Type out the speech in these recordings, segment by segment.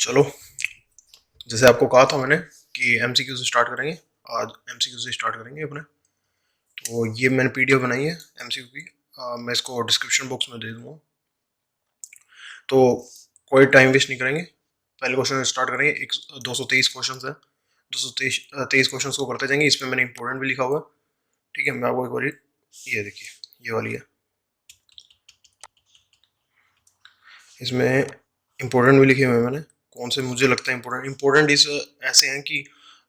चलो, जैसे आपको कहा था मैंने कि एमसीक्यू से स्टार्ट करेंगे। आज एमसीक्यू से स्टार्ट करेंगे अपने। तो ये मैंने पीडीएफ बनाई है एमसीक्यू की। मैं इसको डिस्क्रिप्शन बॉक्स में दे दूंगा। तो कोई टाइम वेस्ट नहीं करेंगे, पहले क्वेश्चन से स्टार्ट करेंगे। 223 क्वेश्चन है। 223 क्वेश्चन को करते जाएंगे। इसमें मैंने इंपॉर्टेंट भी लिखा हुआ है। ठीक है, मैं आपको एक बार ये देखिए, ये वाली है। इसमें इंपॉर्टेंट भी लिखे हुए हैं मैंने, कौन से मुझे लगता है इंपॉर्टेंट। इंपॉर्टेंट इस ऐसे हैं कि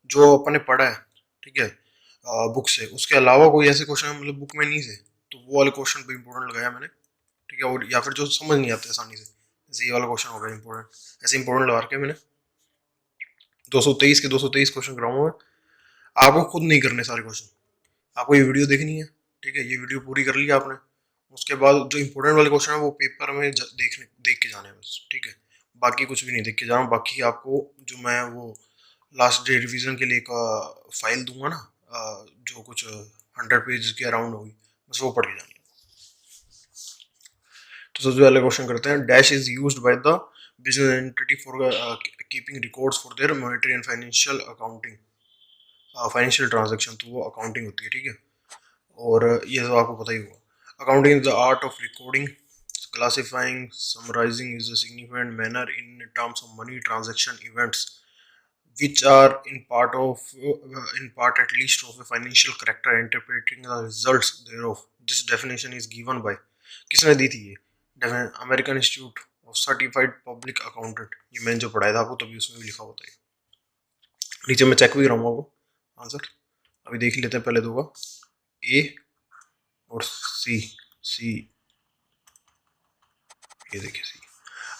जो अपन ने पढ़ा है, ठीक है, बुक से, उसके अलावा कोई ऐसे क्वेश्चन मतलब बुक में नहीं थे, तो वो वाले क्वेश्चन पे इंपॉर्टेंट लगाया मैंने। ठीक है, और या फिर जो समझ नहीं आते आसानी से, जैसे ये वाला क्वेश्चन हो गया इंपॉर्टेंट, ऐसे इंपॉर्टेंट लगा के मैंने 223 के 223 क्वेश्चन कराऊंगा मैं। आपको खुद नहीं करने सारे क्वेश्चन, आपको ये वीडियो देखनी है। ठीक है, ये वीडियो पूरी कर लिया आपने, उसके बाद जो इंपॉर्टेंट वाले क्वेश्चन है वो पेपर में देख के जाने हैं बस। ठीक है, बाकी कुछ भी नहीं देख के जाना। बाकी आपको जो मैं वो लास्ट डे रिवीजन के लिए एक फाइल दूंगा ना, जो कुछ 100 पेज के अराउंड होगी, बस वो पढ़ के जानी है। तो सबसे पहले क्वेश्चन करते हैं। Dash is used by the business entity for keeping records for their monetary and financial accounting, financial transaction. तो वो अकाउंटिंग होती है। ठीक है, और ये तो आपको पता ही होगा। Accounting is the art of recording, classifying, summarising is a significant manner in terms of money transaction events which are in part at least of a financial character, interpreting the results thereof. This definition is given by, किसने दी थी ये? American institute of certified public accountant. ये मैंने जो पढ़ाया था आपको, तभी उसमें भी लिखा होता है। नीचे मैं चेक भी कराऊंगा वो आंसर। अभी देख लेते हैं पहले दो का, ए और सी। सी, ये देखिए सी।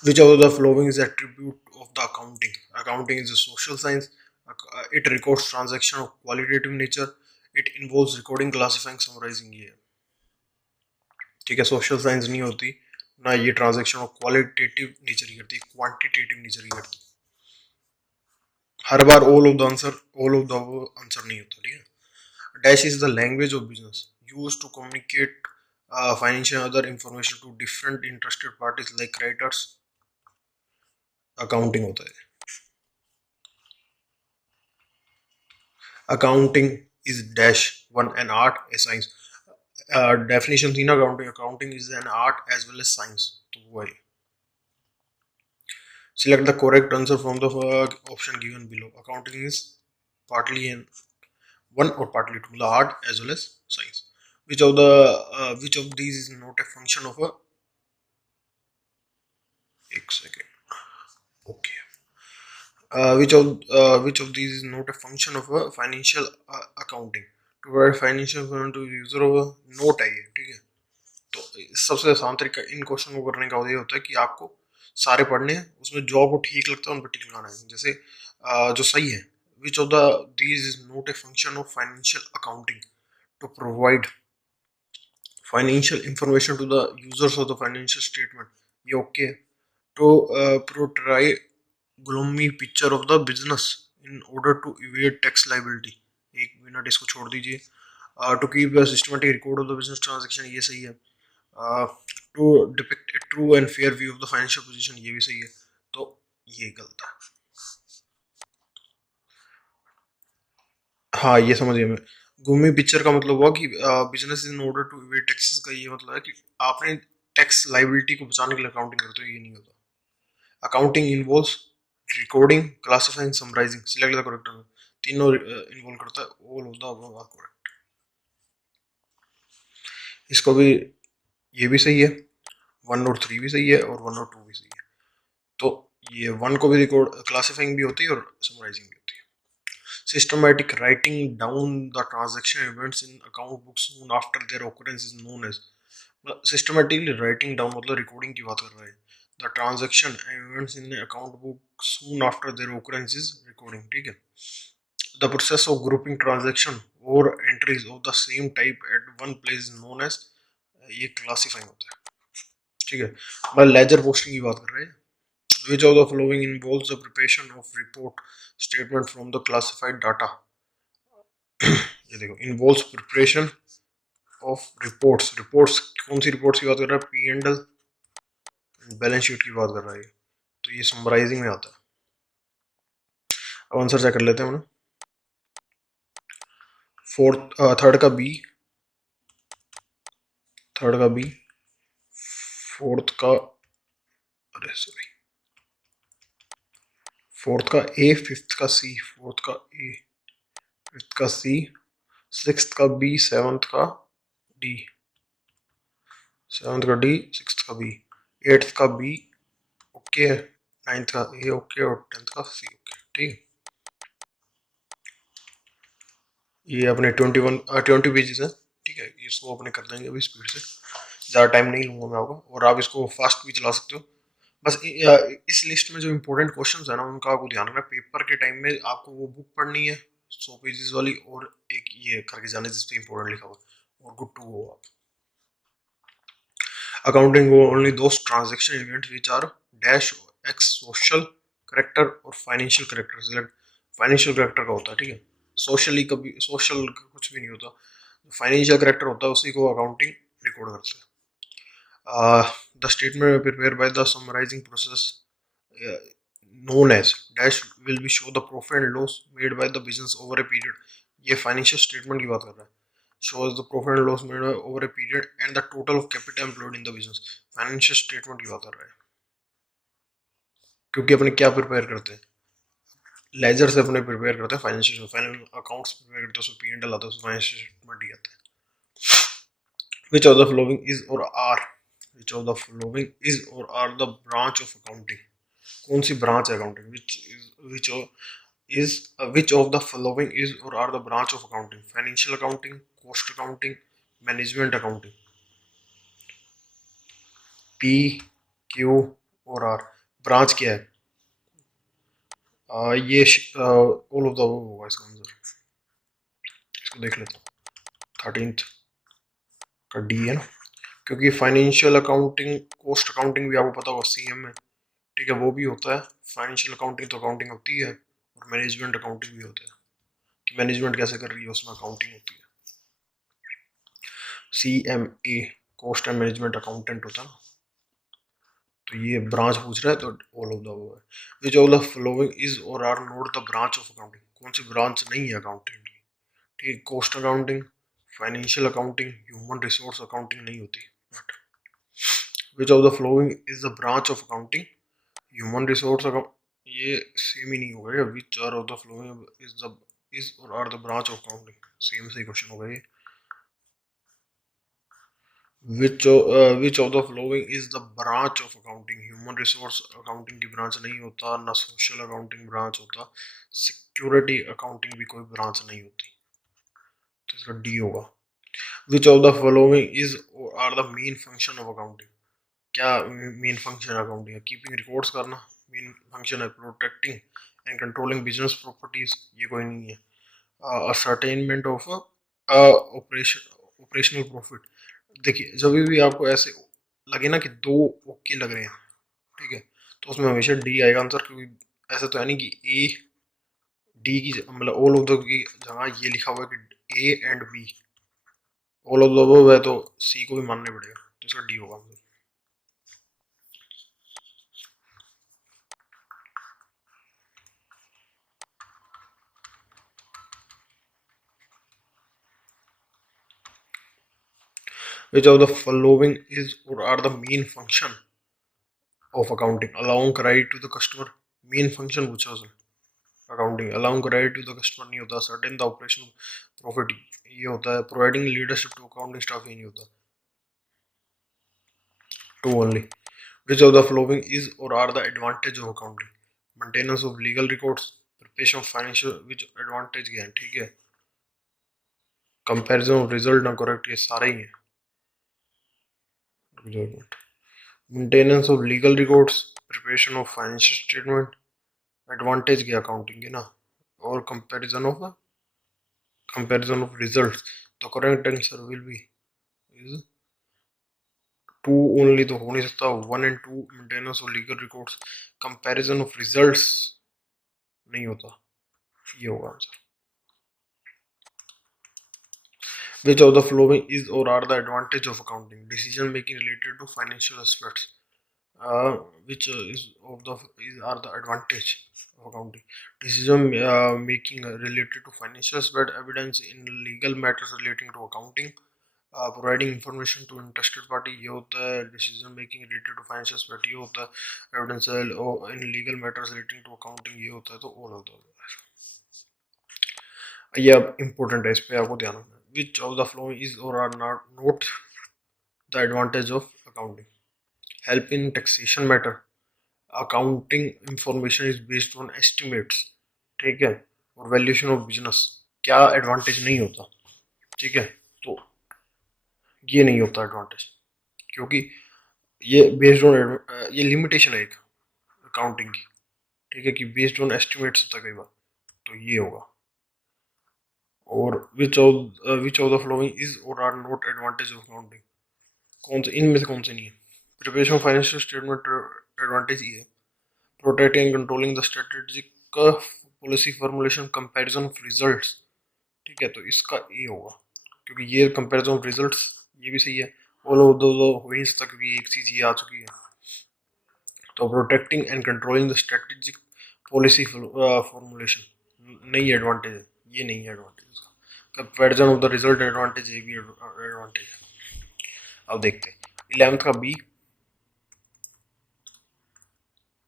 Which of the following is attribute of the accounting? Accounting is a social science. It records transaction of qualitative nature. It involves recording, classifying, summarizing. ये ठीक है, सोशल साइंस नहीं होती ना, ये ट्रांजैक्शन ऑफ क्वालिटेटिव नेचर की करती है, क्वांटिटेटिव नेचर की करती है। हर बार ऑल ऑफ द आंसर नहीं होता। ठीक है। Dash is the language of business use to communicate financial other information to different interested parties like creditors. Accounting होता है। Accounting is dash one an art a science. Definition थी ना accounting, accounting is an art as well as science. तो वो है। Select the correct answer from the option given below. Accounting is partly in one और partly two, मतलब art as well as science. Which of these is not a function of uh, एक second, okay. Which of these is not a function of a financial accounting? To provide financial information to user of a note है ये। ठीक है, तो सबसे आसान तरीका इन question को करने का ये होता है कि आपको सारे पढ़ने हैं, उसमें जो आपको ठीक लगता है उन पर टिक लगाना है। जैसे जो सही है, which of the these is not a function of financial accounting to provide financial information to the users of the financial statement. ये ओके है। To portray gloomy picture of the business in order to evade tax liability. एक minute इसको छोड़ दीजिए। To keep the systematic record of the business transaction, ये सही है। To depict a true and fair view of the financial position, ये भी सही है। तो ये गलत है। हाँ, ये समझिए। मैं ग्लोमी पिक्चर का मतलब हुआ कि business in order to evade taxes का ये मतलब है कि आपने टैक्स लाइबिलिटी को बचाने के लिए अकाउंटिंग करते हो, ये नहीं होता। Accounting involves recording, classifying, summarising. Select the correct answer. तीनों इन्वॉल्व करता है, all of the above are correct. इसको भी, ये भी सही है। 1 और 3 भी सही है, और 1 और 2 भी सही है। तो ये 1 को भी रिकॉर्ड, क्लासिफाइंग भी होती है और समराइजिंग भी होती है। Systematic writing down the transaction events in account books soon after their occurrence is known as. Systematically writing down मतलब रिकॉर्डिंग की बात कर रहे हैं। The transaction events in account book soon after their occurrence is recording. ठीक है। The process of grouping transaction or entries of the same type at one place is known as, ये classifying होता है। ठीक है, मैं लेजर पोस्टिंग की बात कर रहे हैं। Which of the following involves the preparation of report statement from the classified data? ये देखो, involves preparation of reports। reports कौन सी reports की बात कर रहा है? P&L, बैलेंस शीट की बात कर रहा है। तो ये समराइजिंग में आता है। अब आंसर चेक कर लेते हैं हम। थर्ड का बी, फोर्थ का, अरे सॉरी, फोर्थ का ए, फिफ्थ का सी, फोर्थ का ए, फिफ्थ का सी, सिक्स्थ का बी, सेवंथ का डी, सेवंथ का डी, सिक्स्थ का बी, एट्थ का बी, ओके, नाइन्थ का ए, ओके, और टेंथ का सी, ओके, ठीक। ये अपने 20 पेजेस है, ठीक है, इसको अपने कर देंगे अभी स्पीड से, ज़्यादा टाइम नहीं लूंगा मैं आपका, और आप इसको फास्ट भी चला सकते हो। बस इस लिस्ट में जो इंपॉर्टेंट क्वेश्चंस है ना, उनका आपको ध्यान रखना, पेपर के टाइम में आपको वो बुक पढ़नी है 100 पेजेस वाली, और एक ये करके जाना जिसपे इंपॉर्टेंट लिखा हुआ, और गुड टू गो आप। Accounting go only those transaction events which are dash x social character और financial character। select financial character का होता है, ठीक है, सोशली कभी सोशल कुछ भी नहीं होता, फाइनेंशियल करेक्टर होता है, उसी को अकाउंटिंग रिकॉर्ड करते हैं। The statement prepared by the summarizing process uh, known as dash will be show the profit and loss made by the business over a period। ये फाइनेंशियल स्टेटमेंट की बात कर रहा है। shows the profit and loss made over a period and the total of capital employed in the business। Financial statement की बात कर रहा है, क्योंकि अपने क्या प्रिपेयर करते हैं, लेजर से अपने प्रिपेयर करते हैं, फाइनेंशियल अकाउंट्स प्रिपेयर करते हैं, उसमें P&L आता है, उसमें फाइनेंशियल स्टेटमेंट ही आता है। Which of the following is or are, which of the following is or are the branch of accounting। कौन सी ब्रांच है accounting, which of the following is or are the branch of accounting। Financial accounting, cost accounting, management accounting. P, Q और are, branch क्या है? ये all of the होगा इसका answer. इसको देख लेते हैं, 13th का डी है ना, क्योंकि फाइनेंशियल अकाउंटिंग, कॉस्ट अकाउंटिंग भी आपको पता होगा सीएम में, ठीक है, वो भी होता है। फाइनेंशियल अकाउंटिंग तो अकाउंटिंग होती है, और मैनेजमेंट अकाउंटिंग भी होता है, कि मैनेजमेंट कैसे कर रही है उसमें अकाउंटिंग होती है। C M A, cost and management accountant होता है ना, तो ये ब्रांच पूछ रहा है, तो ऑल ऑफ द वो है। Which of the following is और are not the branch of accounting. कौन सी ब्रांच नहीं है अकाउंटिंग की, ठीक, cost accounting, financial accounting, human resource accounting नहीं होती। But which of the following is the branch of accounting, human resource account, ये सेम ही नहीं होगा क्या, which are of the following is और are the branch of accounting, same से question होगा ये। विच of the following is the branch of accounting, human resource accounting की ब्रांच नहीं होता, ना सोशल अकाउंटिंग ब्रांच होता, सिक्योरिटी अकाउंटिंग भी कोई ब्रांच नहीं होती, तो इसका डी होगा। Which of the following is are the main function of accounting. क्या मेन फंक्शन अकाउंटिंग है? कीपिंग रिकॉर्ड्स करना मेन फंक्शन है, protecting and controlling business properties, ये कोई नहीं है। Ascertainment of operational profit. देखिए, जब भी आपको ऐसे लगे ना कि दो ओके लग रहे हैं, ठीक है, तो उसमें हमेशा डी आएगा आंसर, क्योंकि ऐसा तो है नहीं कि ए डी की मतलब ऑल ऑफ द की जगह ये लिखा हुआ है कि A and be all of the above है, तो सी को भी मानने पड़ेगा, तो इसका डी होगा answer. Which of the following is or are the main function of accounting? Allowing credit to the customer, main function पूछा उसने accounting. allowing credit to the customer नहीं होता, certain the operation profit ये होता है, providing leadership to accounting staff ये नहीं होता, two only। Which of the following is or are the advantage of accounting? Maintenance of legal records, preparation of financial, which advantage क्या है, ठीक है, comparison of result ना correct, ये सारे ही हैं। Maintenance of legal records, preparation of financial statement, advantage की अकाउंटिंग है ना, और कंपैरिजन ऑफ रिजल्ट्स, तो correct answer will be is two only, तो हो नहीं सकता, 1 and 2, maintenance of legal records, comparison of results नहीं होता, ये होगा answer. Which of the following is और are the advantage of accounting? Decision making related to financial aspects, uh, which is of the is are the advantage of accounting. Decision making related to financials, but evidence in legal matters relating to accounting. Providing information to interested party, ये होता है decision making related to financials, but ये होता है evidence in legal matters relating to accounting, ये होता है तो all होता है। ये अब important है, इस पे आपको ध्यान रखना है। Which of the following is or are not the advantage of accounting? Help in taxation matter. Accounting information is based on estimates, ठीक है, और वैल्यूएशन ऑफ बिजनेस। क्या एडवांटेज नहीं होता, ठीक है, तो ये नहीं होता एडवांटेज, क्योंकि ये बेस्ड ऑन ये लिमिटेशन है एक अकाउंटिंग की, ठीक है, कि बेस्ड ऑन एस्टिमेट्स होता है कई बार, तो ये होगा। और which of the following is और are not advantage of accounting? कौन से इनमें से कौन से नहीं है? Preparation of financial statement advantage ये है। Protecting and controlling the strategic policy formulation, comparison of results, ठीक है, तो इसका ए होगा, क्योंकि ये कंपैरिजन ऑफ रिजल्ट्स ये भी सही है। ऑल ऑफ दो हो ही तक भी एक चीज ये आ चुकी है, तो protecting and controlling the strategic policy formulation नहीं एडवांटेज है, ये नहीं है advantage. Comparison of the result advantage, ये भी एडवांटेज है। अब देखते हैं 11th का बी,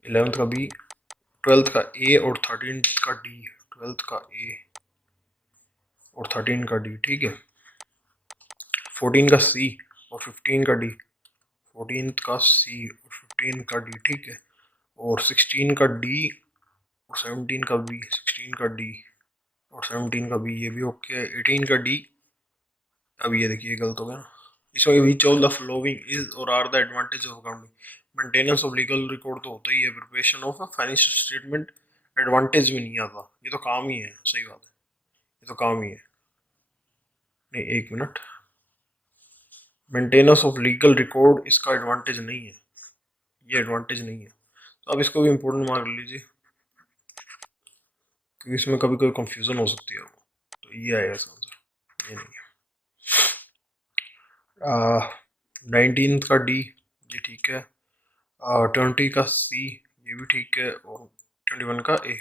11th का बी, 12th का ए और 13th का डी, 12th का ए और 13 का डी, ठीक है, 14 का सी और 15 का डी, 14 का सी और 15 का डी, ठीक है, और 16 का डी और 17 का बी, 16 का डी और 17 का बी, ये भी ओके है। 18 का डी, अब ये देखिए गलत हो गया, इसमें which of the following is और are the advantage of accounting? Maintenance of legal record तो होता ही है, preparation of financial statement advantage में नहीं आता, ये तो काम ही है, सही बात है, ये तो काम ही है। नहीं, एक minute, maintenance of legal record इसका एडवांटेज नहीं है, ये एडवांटेज नहीं है, तो अब इसको भी इम्पोर्टेंट मान लीजिए, क्योंकि इसमें कभी कोई कंफ्यूजन हो सकती है, तो ये आएगा इसका आंसर, ये नहीं है। 19th का डी, ये ठीक है, 20 का सी, ये भी ठीक है, और 21 का ए।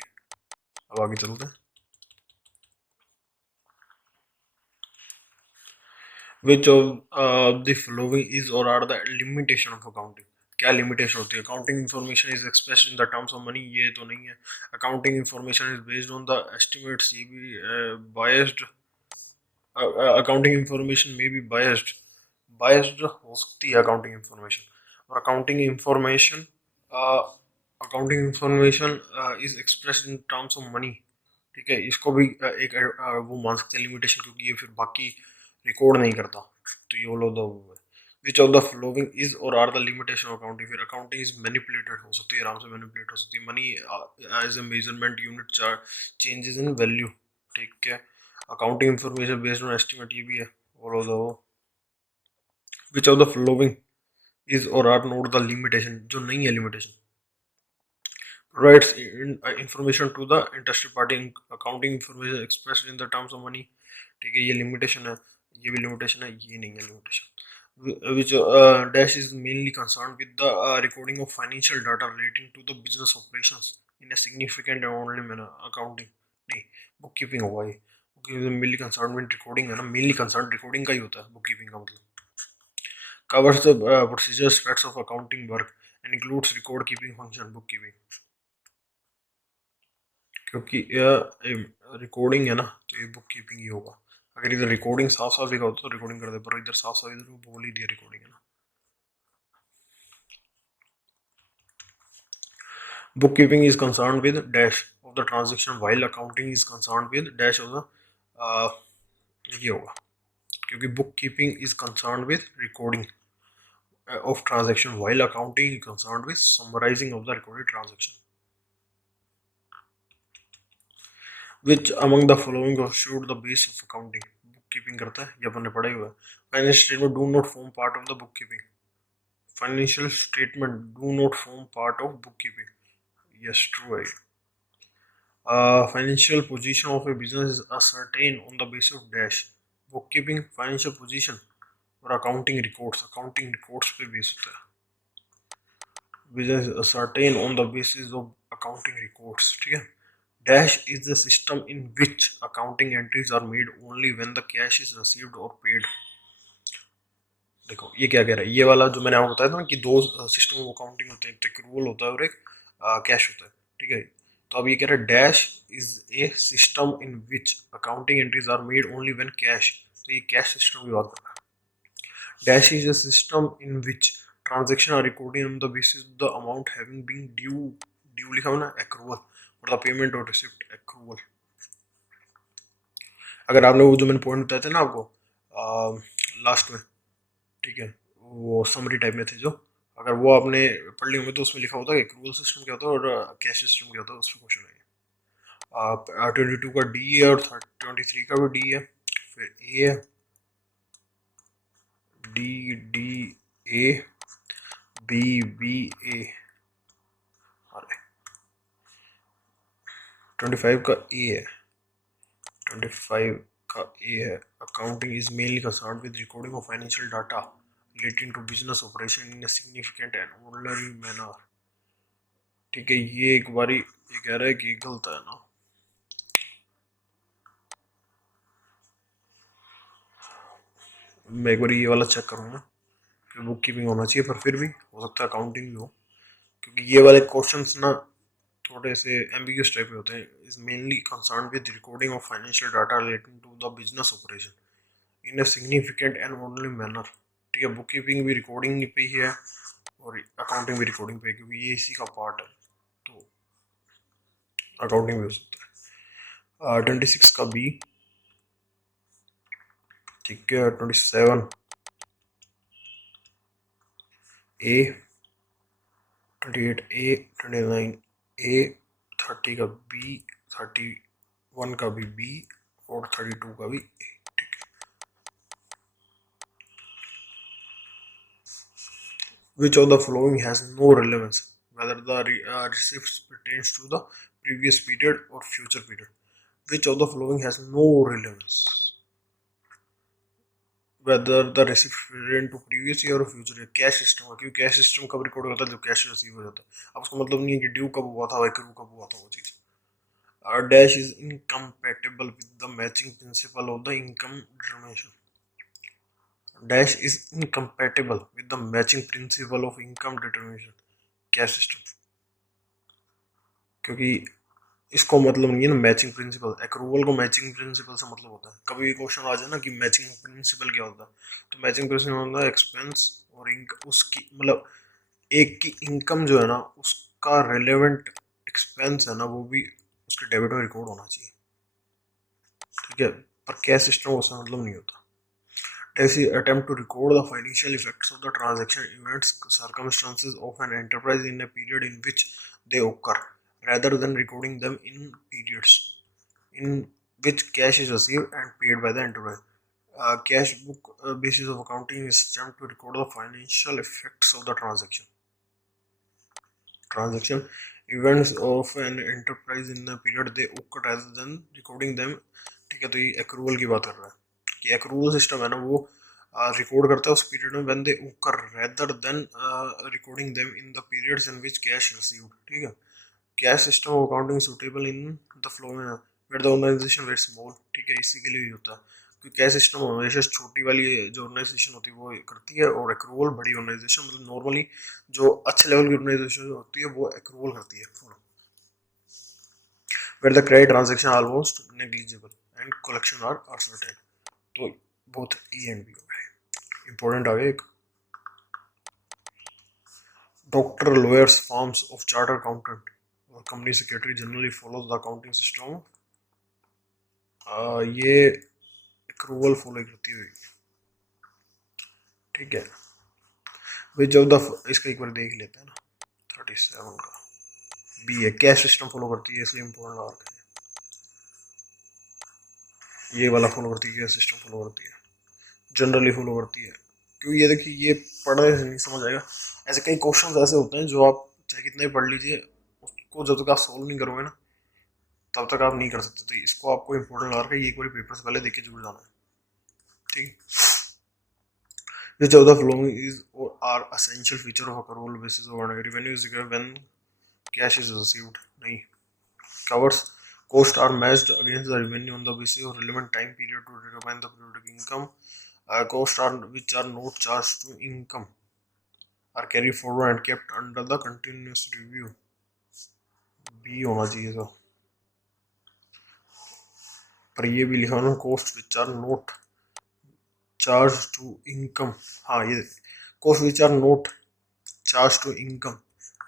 अब आगे चलते हैं। Which of the following is और are the limitation of accounting? क्या लिमिटेशन होती है? Accounting information is expressed in the terms of money, ये तो नहीं है। Accounting information is based on the estimates, ये भी बायस्ड। अकाउंटिंग इन्फॉर्मेशन में भी बायस्ड हो सकती है अकाउंटिंग इन्फॉर्मेशन, और accounting information is expressed in terms of money, ठीक है, इसको भी एक वो मान सकते हैं लिमिटेशन, क्योंकि ये फिर बाकी रिकॉर्ड नहीं करता, तो ये बोलो दो। Which of the following is और are the limitation of accounting? फिर अकाउंटिंग इज मैनिपुलेटेड हो सकती है, आराम से मैनिपुलेट हो सकती है। Money as a measurement unit changes in value, ठीक है। Accounting information based on estimate, ये भी है, बोलो दो। Which of the following is और आर नॉट द लिमिटेशन? जो नहीं है limitation, provides information to the interested party in accounting information expressed in the terms of money, ठीक है, ये लिमिटेशन है, ये भी लिमिटेशन है, ये नहीं है limitation. which dash is mainly concerned with the recording of financial data relating to the business operations in a significant and only manner। accounting नहीं, बुक कीपिंग होगा ये, मेनली कंसर्न विद रिकॉर्डिंग है ना, mainly concern recording का ही होता है book keeping का मतलब। covers the procedure aspects of accounting work and includes record keeping function, book keeping, क्योंकि रिकॉर्डिंग है ना, तो ये बुक कीपिंग ही होगा। अगर इधर रिकॉर्डिंग साफ साफ लिखा होता तो रिकॉर्डिंग कर दे, पर इधर साफ साफ इधर बोल ही दिया रिकॉर्डिंग है ना। Book keeping is concern with dash of the transaction while accounting is concern with dash of the, ये होगा, क्योंकि book keeping is concern with recording of transaction while accounting is concern with summarising of the recorded transaction. Which among the following constitute the base of accounting? Bookkeeping करता है, ये अपन ने पढ़ा ही हुआ है। Financial statement do not form part of the bookkeeping. Financial statement do not form part of bookkeeping. Yes, true है। Financial position of a business is ascertained on the basis of dash. Bookkeeping financial position और accounting records पे base होता है। which is ascertained on the basis of accounting records, ठीक है. Dash is the system in which accounting entries are made only when the cash is received or paid. देखो ये क्या कह रहा है, ये वाला जो मैंने आपको बताया था ना कि दो सिस्टम ऑफ अकाउंटिंग होते हैं, एक तो एक्रूवल होता है और एक कैश होता है, ठीक है. तो अब ये कह रहा है dash is a system in which accounting entries are made only when cash. तो ये कैश सिस्टम की बात कर रहा है. Dash is a system in which transactions are recorded on the basis of the amount having been due. Due लिखा हो ना, accrual for the payment or receipt accrual. अगर आपने वो जो मैंने पॉइंट बताया था ना आपको लास्ट में, ठीक है, वो समरी टाइप में थे जो, अगर वो आपने पढ़ ली होंगे तो उसमें लिखा होता है एक्रूवल सिस्टम क्या होता है और कैश सिस्टम क्या होता है, उस पर क्वेश्चन है. 22 का डी है और 23 का भी डी है, फिर ए है, D D A, B B A, अरे 25 का ए है, 25 का ए है. Accounting is mainly concern with recording of financial data relating to business operation in a significant and ordinary manner. ठीक है, ये एक बारी ये कह रहा है कि गलत है ना. मैं एक बार ये वाला चेक करूँगा कि बुक कीपिंग होना चाहिए, पर फिर भी हो सकता है अकाउंटिंग भी हो, क्योंकि ये वाले क्वेश्चंस ना थोड़े से एम्बिग्यूस टाइप में होते हैं. Is mainly concern with recording of financial data relating to the business operation in a significant and ordinary manner. ठीक है, बुक कीपिंग भी रिकॉर्डिंग पे ही है और अकाउंटिंग भी रिकॉर्डिंग पे है, क्योंकि ये इसी का पार्ट है, तो अकाउंटिंग भी हो सकता है. 26 का बी, ठीक है, 27 ए, 28 ए, 29 ए, 30 का बी, 31 का भी बी और 32 का भी ए. ठीक है. Which of the following has no relevance whether the receipts pertains to the previous period or future period? Which of the following has no relevance whether the receipt pertain to previous year or future year? Cash system का, क्योंकि cash system कब record होता है जब cash receive हो जाता है. अब उसका मतलब नहीं है कि ड्यू कब हुआ था, एक्रू कब हुआ था, वो चीज़. Dash is incompatible with the matching principle of the income determination. Dash is incompatible with the matching principle of income determination. Cash system, क्योंकि इसको मतलब नहीं है ना मैचिंग प्रिंसिपल. एक्रूवल को मैचिंग प्रिंसिपल से मतलब होता है. कभी भी क्वेश्चन आ जाए ना कि मैचिंग प्रिंसिपल क्या होता है, तो मैचिंग प्रिंसिपल होता है एक्सपेंस और उसकी मतलब एक की इनकम जो है ना उसका रेलेवेंट एक्सपेंस है ना वो भी उसके डेबिट में रिकॉर्ड होना चाहिए. ठीक है, पर कैश सिस्टम उससे मतलब नहीं होता. They attempt to record the financial effects of the transaction events circumstances of an enterprise in a period in which they occur, rather than recording them in periods in which cash is received and paid by the enterprise. Cash book basis of accounting is attempt to record the financial effects of the transaction events of an enterprise in the period they occur rather than recording them. ठीक है, तो ये accrual की बात कर रहा है कि एक्रूवल सिस्टम है ना वो रिकॉर्ड करता है उस पीरियड में when they occur rather than recording them in the periods in which cash received. ठीक है, cash system of accounting suitable in the flow में where the organization very small. ठीक है, इसी के लिए होता है क्योंकि कैश सिस्टम हमेशा छोटी वाली जो ऑर्गेनाइजेशन होती है वो करती है और एक्रूवल बड़ी ऑर्गेनाइजेशन मतलब नॉर्मली जो अच्छे लेवल की ऑर्गेनाइजेशन होती है वो एक्रूवल करती है. Where the credit transaction almost negligible and collection are certain. तो बोथ ई एंड बी हो गए. इंपॉर्टेंट आ गया एक. Doctor, lawyers, forms of charter accountant और company secretary generally follows the accounting system. ये एक्रूवल फॉलो करती हुई. ठीक है, विच ऑफ द, इसका एक बार देख लेते हैं ना. 37 का बी है, कैश सिस्टम फॉलो करती है इसलिए इम्पोर्टेंट आर्क है. ये वाला फॉलो करती है, कैश सिस्टम फॉलो करती है, जनरली फॉलो करती है. क्योंकि ये देखिए ये पढ़ने से नहीं समझ आएगा. ऐसे कई क्वेश्चन ऐसे होते हैं जो आप चाहे कितने भी पढ़ लीजिए उसको जब तक आप सोल्व नहीं करोगे ना तब तक आप नहीं कर सकते. तो इसको आपको इम्पोर्टेंट आर्क है, ये एक बार पेपर से पहले देख के जरूर जाना है. ठीक है, Which of the following is or are essential feature of accrual basis of revenue is given when cash is received? नहीं. Covers costs are matched against the revenue on the basis of relevant time period to determine the periodic income. Costs are which are not charged to income are carried forward and kept under the continuous review. B होना चाहिए था, पर ये भी लिखा ना, costs which are not charged to income. हाँ, ये costs which are not charged to income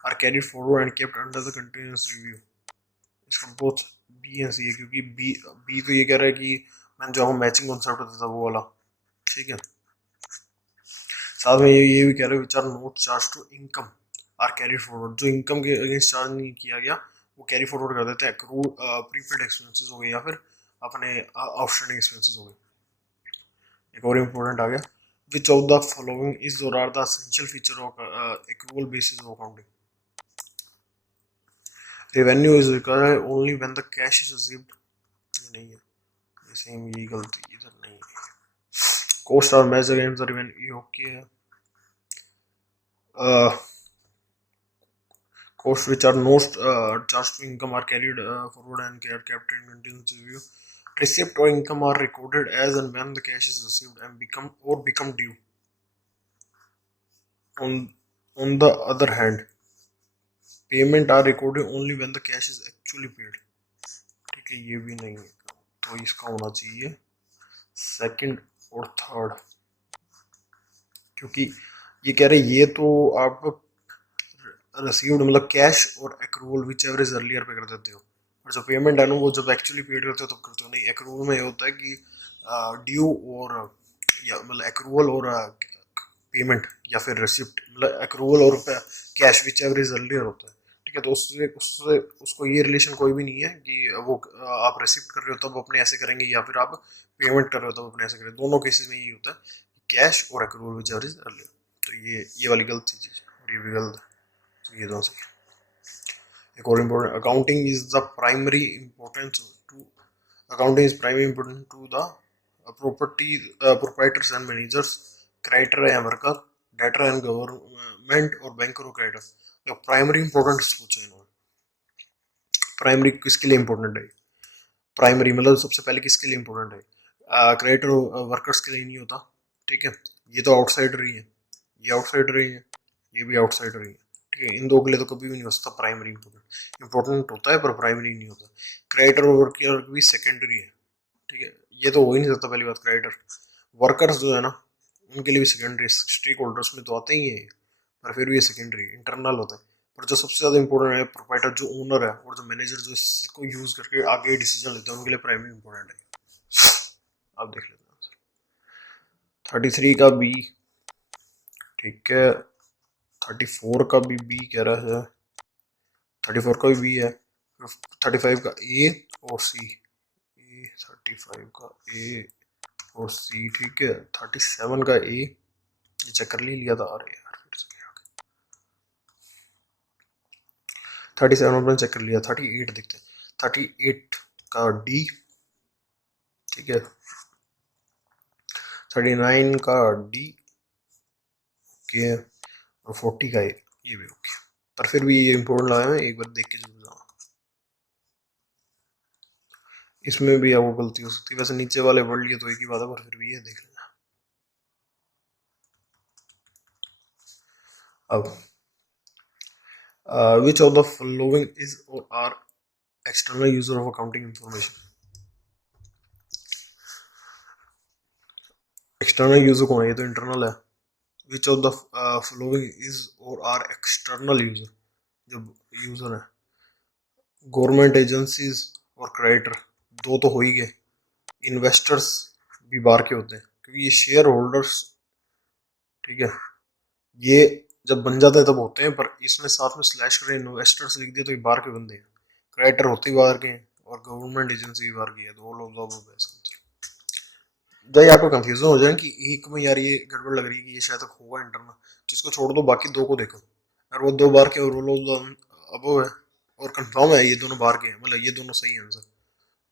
are carried forward and kept under the continuous review. इसका बोथ बी एंड सी है, क्योंकि बी तो ये कह रहा है कि मैंने जो मैचिंग कॉन्सेप्ट होता था वो वाला, ठीक है. साथ में ये भी कह रहे हैं which are not charge to income are carry forward, जो इनकम के अगेंस्ट चार्ज नहीं किया गया वो कैरी फॉरवर्ड कर देते हैं. एक्रूड प्रीपेड एक्सपेंसेस हो गए या फिर अपने आउटस्टैंडिंग एक्सपेंसेस हो गए. एक और इम्पोर्टेंट आ गया, which of the following is और are the essential feature of accrual basis of accounting. Revenue is required only when the cash is received. नहीं है, सेम ये गलती इधर नहीं है. Cost are measure against the revenue, okay है. Costs which are not charged to income are carried forward and kept in continuous review. Receipt or income are recorded as and when the cash is received and become due. On the other hand, payment are recorded only when the cash is actually paid. ठीक है, ये भी नहीं है, तो इसका होना चाहिए सेकंड और थर्ड, क्योंकि ये कह रहे ये तो आप रिसीव्ड मतलब कैश और accrual which ever is earlier पे कर देते हो, और जो पेमेंट है ना वो जब एक्चुअली पेड करते हो तब करते हो. नहीं, एक्रूवल में ये होता है कि ड्यू और या मतलब एक्रूवल और पेमेंट या फिर रिसिप्ट, मतलब एक्रूवल और cash which ever is earlier होता है. ठीक है, तो उससे उससे उसको ये रिलेशन कोई भी नहीं है कि वो आप रिसिप्ट कर रहे हो तब अपने ऐसे करेंगे या फिर आप पेमेंट कर रहे हो तब अपने ऐसे करेंगे. दोनों केसेस में ये होता है कैश और accrual which ever is earlier. तो ये वाली गलत चीज़ और ये भी गलत है, तो ये दोनों सही. एक और important, accounting is the primary importance to accounting is primary important to the proprietors and managers, creditor and worker, debtor and government और banker और creditor. तो प्राइमरी इम्पोर्टेंस पूछा इन्होंने. प्राइमरी किसके लिए इम्पोर्टेंट है? प्राइमरी मतलब सबसे पहले किसके लिए इम्पोर्टेंट है? क्रेडिटर वर्कर्स के लिए नहीं होता. ठीक है, ये तो आउटसाइडर ही है, ये आउटसाइडर ही है, ये भी आउटसाइडर ही है. ठीक है, इन दो के लिए तो कभी भी नहीं हो सकता प्राइमरी इम्पोर्टेंट होता है पर प्राइमरी नहीं होता. क्रेडिटर और वर्कर भी सेकेंडरी है. ठीक है, ये तो हो ही नहीं सकता पहली बात. क्रेडिटर वर्कर्स जो है ना उनके लिए भी सेकेंडरी, स्टेक होल्डर्स में तो आते ही है, पर फिर भी ये सेकेंडरी इंटरनल होता है. पर जो सबसे ज़्यादा इंपॉर्टेंट है प्रोप्राइटर जो ओनर है और जो मैनेजर जो इसको यूज़ करके आगे डिसीजन लेते हैं उनके लिए प्राइमरी इंपॉर्टेंट है. आप देख लेते हैं 33 का बी. ठीक है, 34 का भी बी कह रहा है, 34 का भी बी है, 35 का ए और सी. 35 का ए और सी. ठीक है, 37 का ए ये चक्कर लिया था. अरे यार फिर से 37 अपने चेक कर लिया. 38 देखते हैं, 38 का डी. ठीक है, 39 का डी ओके, और 40 का ये भी ओके. पर फिर भी ये इम्पोर्टेंट लगा है, एक बार देख के जरूर जाना. इसमें भी आपको गलती हो सकती है, वैसे नीचे वाले पढ़ लिए तो एक ही बात है, पर फिर भी ये देख लेना. अब which of the following is or are external user of accounting information? External user कौन है? ये तो इंटरनल है. Which of the following is और आर एक्सटर्नल यूजर, जो यूजर है. गवर्नमेंट एजेंसीज और क्रेडिटर दो तो हो ही गए. इन्वेस्टर्स भी बाहर के होते हैं क्योंकि ये शेयर होल्डर्स. ठीक है, ये जब बन जाता है तब होते हैं, पर इसने साथ में स्लैश कर इन्वेस्टर्स लिख दिया तो ये बाहर के बंदे हैं. क्रेडिटर होते ही बाहर के हैं और गवर्नमेंट एजेंसी भी बाहर की है. दो लोग जब आपको कंफ्यूजन हो जाए कि एक में यार ये गड़बड़ लग रही है कि ये शायद तक होगा इंटरनल, तो इसको छोड़ दो, बाकी दो को देखो. और वो दो बार के और वो लोग अब है और कंफर्म है ये दोनों बाहर के हैं, मतलब ये दोनों सही है आंसर,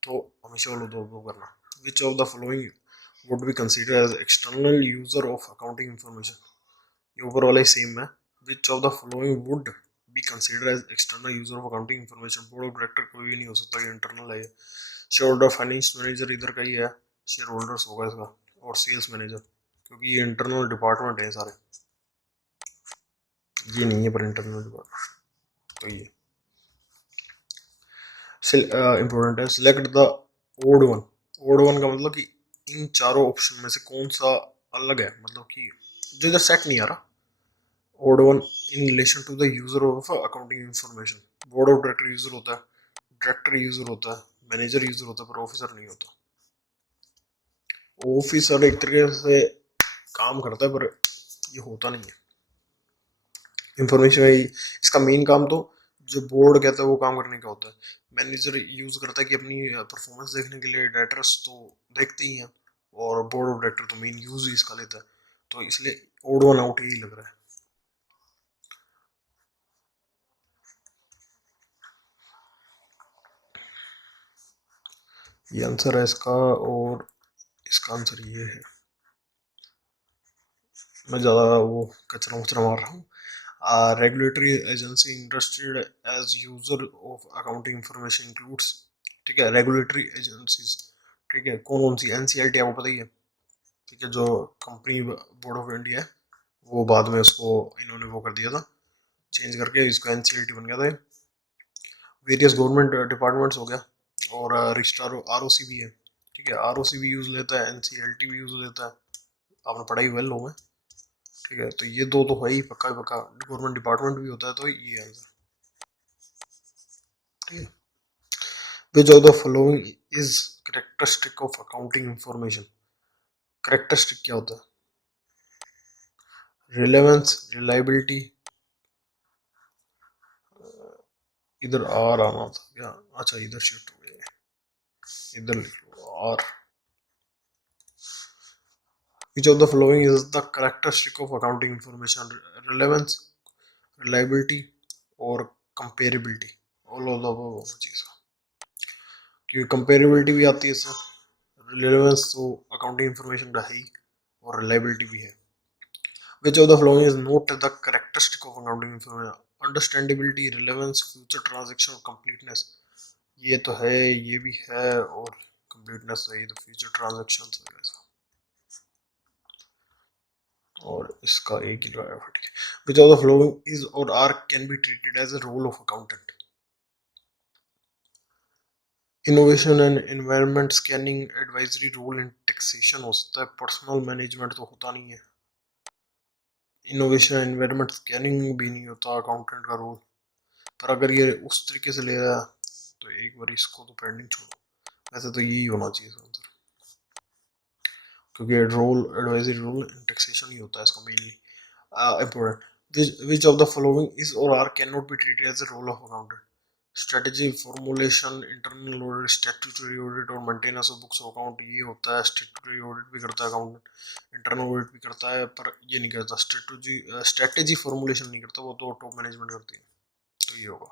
तो हमेशा वो दो दो करना. विच of the following would be considered as external user of accounting information. ये ऊपर वाला ही सेम है. Which of the following would be considered as external user of accounting information? Board of director कोई भी नहीं हो सकता, ये इंटरनल है. शेयर होल्डर, फाइनेंस मैनेजर इधर का ही है, शेयर होल्डर्स होगा इसका, और सेल्स मैनेजर, क्योंकि ये इंटरनल डिपार्टमेंट है सारे. ये नहीं है पर इंटरनल डिपार्टमेंट, तो ये इंपॉर्टेंट है. Select the odd one. Odd one का मतलब कि इन चारों ऑप्शन में से कौन सा अलग है, मतलब कि जो इधर सेट नहीं आ रहा. Odd one in relation to the user of accounting information. Board of director user होता है, डायरेक्टर यूजर होता है, मैनेजर यूजर होता है, पर ऑफिसर नहीं होता. ऑफिसर एक तरीके से काम करता है पर ये होता नहीं है. इंफॉर्मेशन इसका मेन काम तो जो बोर्ड कहता है वो काम करने का होता है. मैनेजर यूज करता है कि अपनी परफॉर्मेंस देखने के लिए, डायरेक्टर्स तो देखते ही हैं, और बोर्ड ऑफ डायरेक्टर तो मेन यूज ही इसका लेता है. तो इसलिए ओड वन आउट यही लग रहा है. ये आंसर है इसका, और इसका आंसर ये है. मैं ज़्यादा वो कचरा वचरा मार रहा हूँ. Regulatory agency interested as user of accounting information includes. ठीक है, रेगुलेटरी एजेंसीज. ठीक है, कौन कौन सी? एनसीएलटी आपको पता ही है. ठीक है, जो कंपनी बोर्ड ऑफ इंडिया है, वो बाद में उसको इन्होंने वो कर दिया था, चेंज करके इसको एनसीएलटी बन गया था. वेरियस गवर्नमेंट डिपार्टमेंट्स हो गया, और रजिस्ट्रार आरओसी भी है. ठीक है, आरओसी भी यूज लेता है, एनसीएलटी भी यूज लेता है. आपने पढ़ाई वेल हो में. ठीक है, तो ये दो तो है ही पक्का पक्का. गवर्नमेंट डिपार्टमेंट भी होता है, तो ये आंसर. ठीक है. Which of the following is characteristic of accounting information. Characteristic क्या होता है? Relevance, reliability. इधर आर आना था क्या? अच्छा, इधर शिफ्ट हो गया, इधर लिख लो are. Which of the following is the characteristic of accounting information? Relevance, reliability, और comparability. All of the above चीज़, क्योंकि comparability भी आती है इससे. Relevance तो accounting information का है ही, और reliability भी है. Which of the following is not the characteristic of accounting information? Understandability, relevance, future transaction और completeness. ये तो है, ये भी है, और completeness है, ये तो future transactions है ऐसा. और इसका एक ही लगाया. ठीक है. Which of the following is or are can be treated as a role of accountant? Innovation and environment scanning, advisory role in taxation हो सकता है, पर्सनल मैनेजमेंट तो होता नहीं है. इनोवेशन एनवायरनमेंट स्कैनिंग भी नहीं होता अकाउंटेंट का रोल. पर अगर ये उस तरीके से ले रहा है तो एक बार इसको तो पेंडिंग छोड़ो. वैसे तो यही होना चाहिए आंसर, क्योंकि role advisory role in taxation ही होता है इसका mainly important. Which of the following is or are cannot be treated as a role of accountant? Strategy, formulation, internal audit, statutory audit और maintenance of books of account. ये होता है statutory audit भी करता है accountant, internal audit भी करता है, पर ये नहीं करता strategy formulation नहीं करता, वो तो top management करती है. तो ये होगा.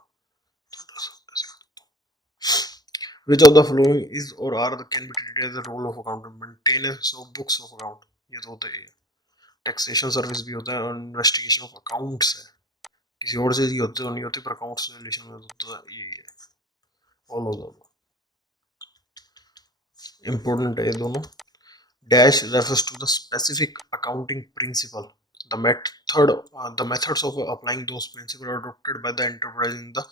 Which of the following is or are can be treated as a role of accountant? Maintenance of books of account, ये तो होता है. टैक्सेशन सर्विस भी होता है, और इन्वेस्टिगेशन ऑफ अकाउंट्स है. किसी और से ही होते तो नहीं होते, पर अकाउंट्स से रिलेशन में होता है. यही है. ऑल ऑफ दम इंपॉर्टेंट है ये दोनों. Dash refers to the specific accounting principle. The methods of applying those principles are adopted by the enterprise in the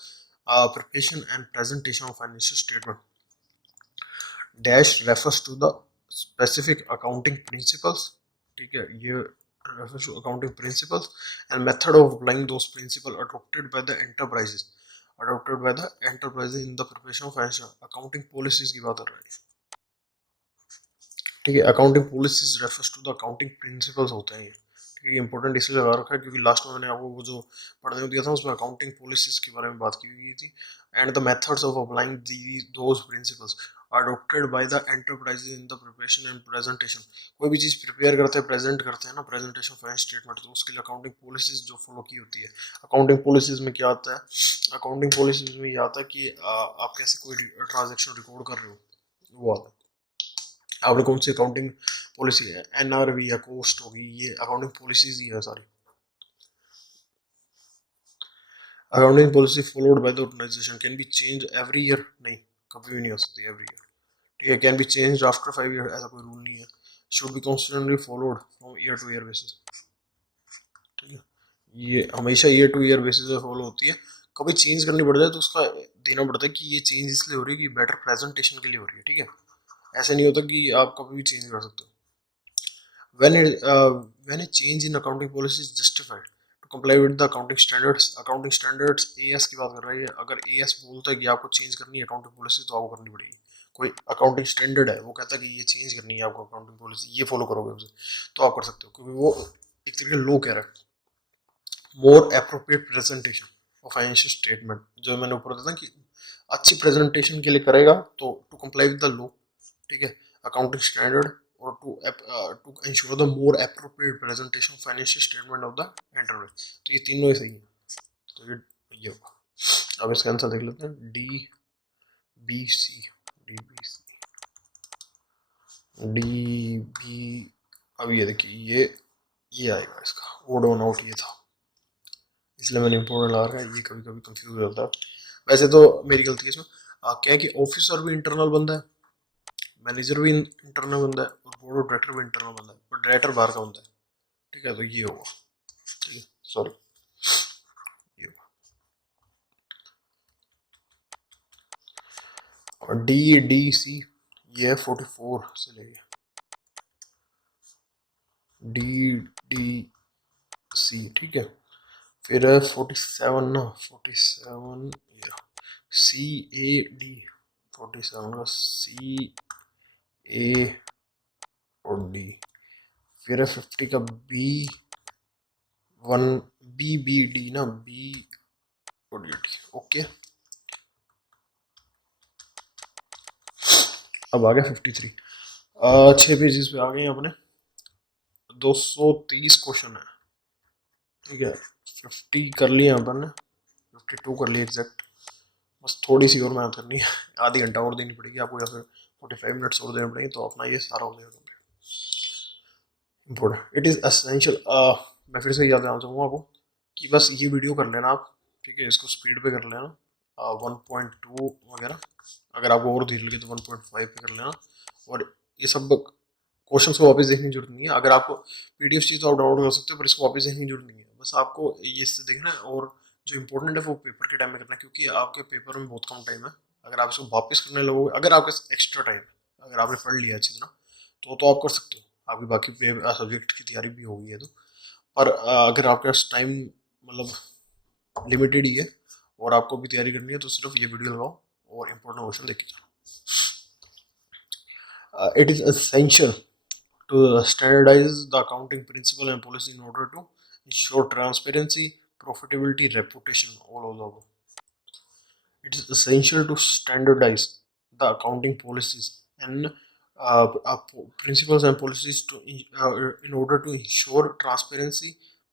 preparation and presentation of financial statement. Dash refers to the specific accounting principles. ठीक है, ये refers to accounting principles and method of applying those principles adopted by the enterprises in the preparation of financial accounting policies की बात कर रही है. ठीक है, accounting policies refers to the accounting principles होते हैं. ठीक है, इंपॉर्टेंट इसलिए लगा रखा है क्योंकि लास्ट में मैंने आपको वो जो पढ़ने को दिया था उसमें अकाउंटिंग पॉलिसीज के बारे में बात की हुई थी. And the methods of applying those principles adopted by the enterprises in the preparation and presentation. कोई भी चीज़ प्रिपेयर करते हैं, प्रेजेंट करते हैं ना, प्रेजेंटेशन फाइनेंस स्टेटमेंट, तो उसके लिए अकाउंटिंग पॉलिसीज जो फॉलो की होती है. अकाउंटिंग पॉलिसीज में क्या आता है? अकाउंटिंग पॉलिसीज में ये आता है कि आप कैसे कोई ट्रांजेक्शन रिकॉर्ड कर रहे हो, वो आता है. आपने कौन सी अकाउंटिंग पॉलिसी है, एनआरवी है, कॉस्ट होगी, ये अकाउंटिंग पॉलिसीज ही है सारी। Accounting policy followed by the organisation can be change every year, नहीं कभी भी नहीं हो सकती एवरी ईयर, ठीक है। Can be change after 5 year, ऐसा कोई रूल नहीं है। Should be constantly followed from year two year basis, ठीक है। ये हमेशा ईयर टू ईयर बेसिस पे फॉलो होती है। कभी चेंज करनी पड़ जाए तो उसका देना पड़ता है कि ये चेंज इसलिए हो रही है कि बेटर प्रेजेंटेशन के लिए हो रही है, ठीक है। ऐसा नहीं होता कि आप कभी भी चेंज कर सकते हो। When a change in accounting policy is justified to comply with the accounting standards AS की बात कर रहा है। अगर AS बोलता है कि आपको चेंज करनी है अकाउंटिंग पॉलिसी तो आपको करनी पड़ेगी। कोई अकाउंटिंग स्टैंडर्ड है वो कहता है कि ये चेंज करनी है आपको अकाउंटिंग पॉलिसी, ये फॉलो करोगे उसे तो आप कर सकते हो, क्योंकि वो एक तरीके लो कह रहा है। मोर अप्रोप्रिएट प्रेजेंटेशन और फाइनेंशियल स्टेटमेंट, जो मैंने ऊपर बताया कि अच्छी प्रेजेंटेशन के लिए करेगा तो to comply with the law, ठीक है, अकाउंटिंग स्टैंडर्ड, और to ensure the more appropriate presentation financial statement of the enterprise. तो ये तीनों ही सही है, तो ये होगा। अब इसका आंसर देख लेते हैं, D B C, D B C, D B. अब ये देखिए ये आएगा इसका ओड वन आउट, ये था इसलिए मैंने इंपॉर्टेंट लगा रखा है, ये कभी कभी कंफ्यूज होता है। वैसे तो मेरी गलती है इसमें, क्या है कि ऑफिसर भी इंटरनल बंदा है, मैनेजर भी इंटरनल बंदा है, और बोर्ड ऑफ डायरेक्टर भी इंटरनल बंदा है, पर डायरेक्टर बाहर का बंदा है, ठीक है। तो ये होगा, ठीक है, सॉरी ये होगा। और डी डी सी ये है 44 से लेके डी डी सी, ठीक है। फिर है 47 ना, 47 सी ए डी, 47 का सी ए और डी। फिर है 50 का B one, B B D ना, बी और डी, ओके। अब आ गया 53, 6 पेजेस पे आ गए अपने, 230 क्वेश्चन है, ठीक है। 50 कर लिए अपन ने, 52 कर लिए एग्जैक्ट, बस थोड़ी सी और मेहनत करनी है, आधी घंटा और देनी पड़ेगी आपको, या फिर 45 मिनट्स और देने पड़ेंगे, तो अपना ये सारा हो जाएगा इम्पोर्टेंट। इट इज़ एसेंशियल, मैं फिर से याद दिलाना चाहूँगा आपको कि बस ये वीडियो कर लेना आप, ठीक है, इसको स्पीड पे कर लेना, 1.2 वगैरह, अगर आपको और धीरे लगे तो 1.5 पे कर लेना। और ये सब क्वेश्चन को वापस देखने की जरूरत नहीं है, अगर आपको PDF चाहिए तो आप डाउनलोड कर सकते हो, पर इसको वापस देखने की जरूरत नहीं है, बस आपको ये इससे देखना है। और जो इंपॉर्टेंट है वो पेपर के टाइम में करना है, क्योंकि आपके पेपर में बहुत कम टाइम है। अगर आप इसको वापस करने लगोगे, अगर आपके एक्स्ट्रा टाइम, अगर आपने पढ़ लिया अच्छी तरह तो आप कर सकते हो, आपकी बाकी सब्जेक्ट की तैयारी भी होगी है तो। पर अगर आपके पास टाइम मतलब लिमिटेड ही है और आपको भी तैयारी करनी है, तो सिर्फ ये वीडियो लगाओ और इम्पोर्टेंट क्वेश्चन देख के जाओ। It is essential to standardize the accounting principle and policy in order to ensure transparency, profitability, reputation, all of the above. It is essential to standardize the accounting policies and principles and policies in order to ensure transparency,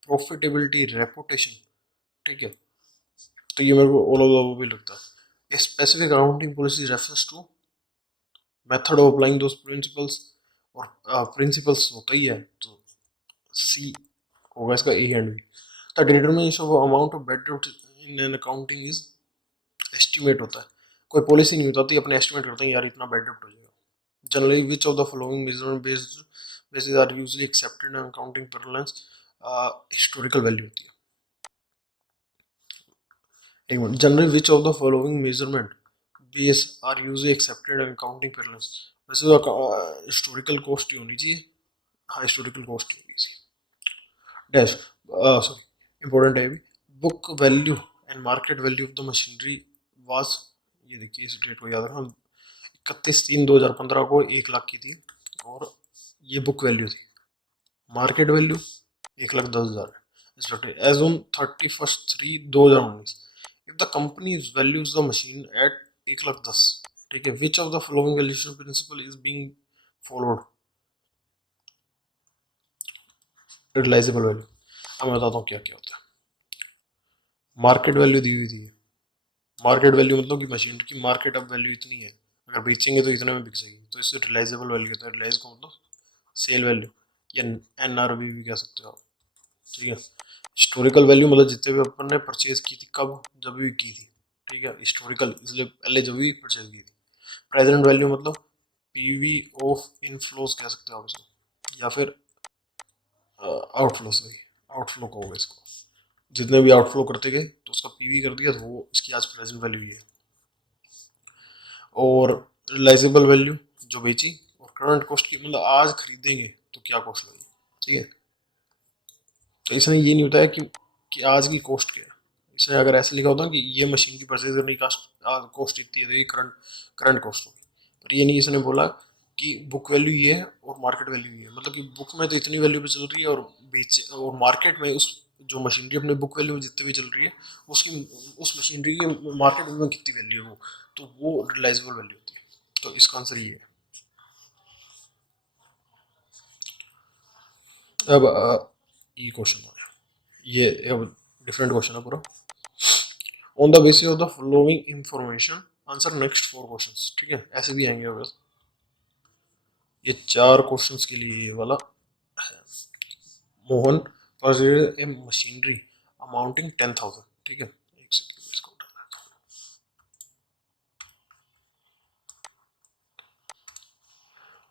profitability, reputation, ठीक है। तो ये मेरे को all of the above भी लगता है। A specific accounting policy refers to method of applying those principles, और principles होता ही है, तो C होगा इसका A and B। The determination of amount of bad debt in an accounting is estimate होता है, कोई पॉलिसी नहीं बताती, अपने एस्टिमेट करते हैं यार इतना बैड डेब्ट हो जाएगा। Generally which of the following measurement basis are usually accepted in accounting parallels, historical value होती है। Generally which of the following measurement base are usually accepted in accounting parallels, वैसे तो हिस्टोरिकल कॉस्ट ही होनी चाहिए, हाँ हिस्टोरिकल कॉस्ट ही होनी चाहिए। Dash sorry important है भी, book value and market value of the machinery was, ये देखिए इस डेट को याद रखना, 31/3/2015 को 1 लाख की थी, और ये बुक वैल्यू थी। Market value 1,10,000 as on 31/3/2019। If the company values the machine at 1,10,000, ठीक है, which of the following valuation principle is being followed, realisable value. अब मैं बताता हूँ क्या क्या होता है। मार्केट वैल्यू दी हुई थी, मार्केट वैल्यू मतलब कि मशीन की मार्केट अब वैल्यू इतनी है, अगर बेचेंगे तो इतने में बिक जाएगी, तो इससे रियलाइजेबल वैल्यू होता है। रियलाइज का मतलब सेल वैल्यू, या NRV भी कह सकते हो आप, ठीक है। हिस्टोरिकल वैल्यू मतलब जितने भी अपन ने परचेज की थी, कब, जब भी की थी, ठीक है, हिस्टोरिकल इसलिए पहले जब भी परचेज की थी। प्रेजेंट वैल्यू मतलब PV ऑफ इनफ्लोज कह सकते हो आप इसको, या फिर आउटफ्लो, सही, आउटफ्लो कहोगे इसको। जितने भी आउटफ्लो करते गए तो उसका PV कर दिया, तो वो इसकी आज प्रेजेंट वैल्यू ही है। और रिलाइजेबल वैल्यू जो बेची, और करंट कॉस्ट की मतलब आज खरीदेंगे तो क्या कॉस्ट लगी, ठीक है। तो इसमें ये नहीं होता है कि आज की कॉस्ट क्या है। इसमें अगर ऐसे लिखा होता कि ये मशीन की परचेज करने की कॉस्ट इतनी है, तो ये करंट करंट कॉस्ट होगी। पर ये नहीं, इसने बोला कि बुक वैल्यू ये है और मार्केट वैल्यू ये है, मतलब कि बुक में तो इतनी वैल्यू पे चल रही है, और बेच और मार्केट में उस जो मशीनरी अपने बुक वैल्यू में जितनी भी चल रही है, उसकी उस मशीनरी की मार्केट में कितनी वैल्यू है वो, तो वो रिलाइजेबल वैल्यू होती है। तो इसका आंसर ये है। अब ये क्वेश्चन है, ये अब डिफरेंट क्वेश्चन है पूरा। On the basis of the following information answer next 4 questions, ठीक है, ऐसे भी आएंगे बस। ये 4 क्वेश्चंस के लिए ये वाला है। Mohan purchase a machinery amounting 10,000, ठीक है, एक सेकंड इसको उठा लेता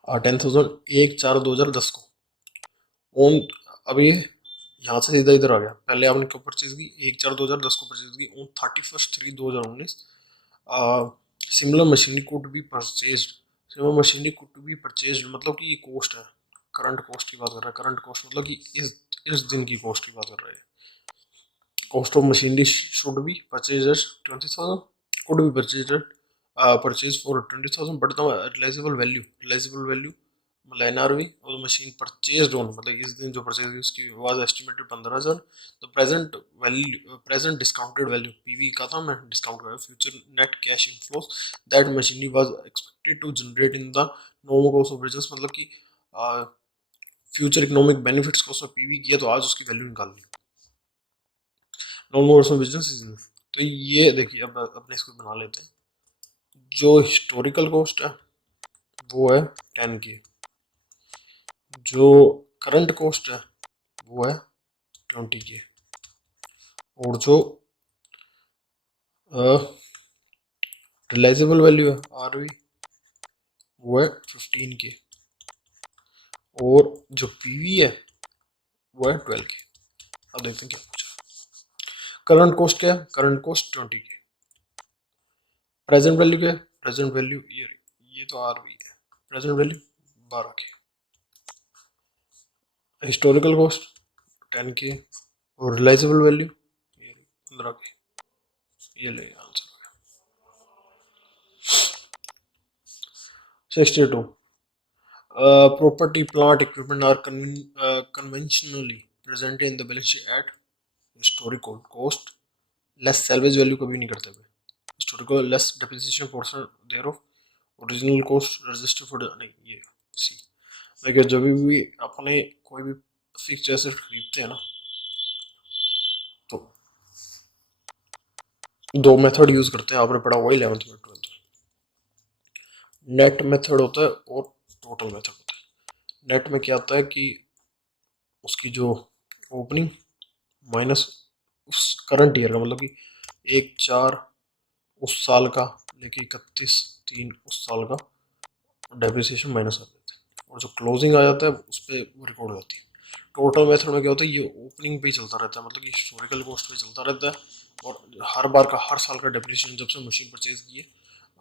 हूँ। 10,000 1/4/2010 को ऑन, अब ये यहाँ से सीधा इधर आ गया। पहले आपने कब परचेज की, 1/4/2010 को परचेज की, on 31/3/2019 similar machinery could be purchase, similar machinery could be purchase मतलब कि ये कॉस्ट है, करंट कॉस्ट की बात कर रहा है। करंट कॉस्ट मतलब कि इस दिन की कॉस्ट की बात कर रहे हैं। Cost of machinery should be purchase at 20,000, could be purchase at purchase for 20,000, but the realisable value मतलब NRV और मशीन परचेज ऑन मतलब इस दिन जो परचेज हुई उसकी वाज एस्टिमेटेड 15,000। तो present value, present discounted value PV का था, मैं डिस्काउंट कर रहा हूँ, future net cash inflows that machinery was expected to generate in the normal course of business, मतलब कि फ्यूचर इकोनॉमिक बेनिफिट्स को उसमें PV किया, तो आज उसकी वैल्यू निकाल ली normal course of business season. तो ये देखिए, अब अपने इसको बना लेते हैं। जो हिस्टोरिकल कॉस्ट है वो है 10 की, जो करंट कॉस्ट है वो है 20 की, और जो रिलाइजेबल वैल्यू है RV वो है 15 की, और जो PV है वो है 12 की। अब देखते हैं क्या पूछा। करंट कॉस्ट क्या है, करंट कॉस्ट 20 की। प्रेजेंट वैल्यू क्या है, प्रेजेंट वैल्यू ये तो RV है, प्रेजेंट वैल्यू 12 की। हिस्टोरिकल कॉस्ट 10 की, और रिलाइजेबल वैल्यू ये 15 की। ये ले answer. 62 property plant equipment are conventionally presented in the balance sheet at historical cost less salvage value कभी नहीं करते हुए, historical less depreciation portion thereof original cost registered for नहीं, ये सी। देखिए जब भी अपने कोई भी फिक्स्ड एसेट खरीदते हैं ना, तो दो मेथड यूज करते हैं, आपने पढ़ा हुआ 11th में 12th। नेट मेथड होता है और टोटल मेथड होता है। नेट में क्या आता है कि उसकी जो ओपनिंग माइनस उस करंट ईयर का, मतलब कि 1/4 उस साल का लेके 31/3 उस साल का डेप्रिसिएशन माइनस कर देते हैं, और जो क्लोजिंग आ जाता है उस पर वो रिकॉर्ड हो जाती है। टोटल मेथड में क्या होता है, ये ओपनिंग पे ही चलता रहता है, मतलब कि हिस्टोरिकल कॉस्ट पे चलता रहता है, और हर बार का हर साल का डेप्रिसिएशन जब से मशीन परचेज की है,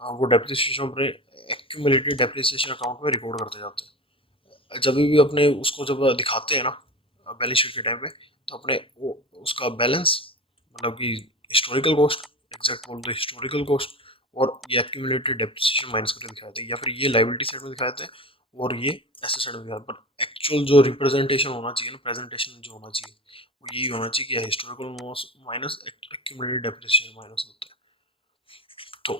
वो डेप्रिसिएशन अपने एक्यूमुलेटेड डेप्रिसिएशन अकाउंट में रिकॉर्ड करते जाते हैं। जब भी अपने उसको जब दिखाते हैं ना बैलेंस शीट के टाइम पे, तो अपने वो उसका बैलेंस मतलब कि हिस्टोरिकल कॉस्ट, एग्जैक्ट बोल दो हिस्टोरिकल कॉस्ट, और ये एक्यूमुलेटेड डेप्रिसिएशन माइनस करके दिखाए थे, या फिर ये लाइबिलिटी साइड में दिखाए थे और ये एसेट साइड में दिखाए। पर एक्चुअल जो रिप्रेजेंटेशन होना चाहिए ना, प्रेजेंटेशन जो होना चाहिए वो यही होना चाहिए कि historical minus accumulated depreciation minus होता है। तो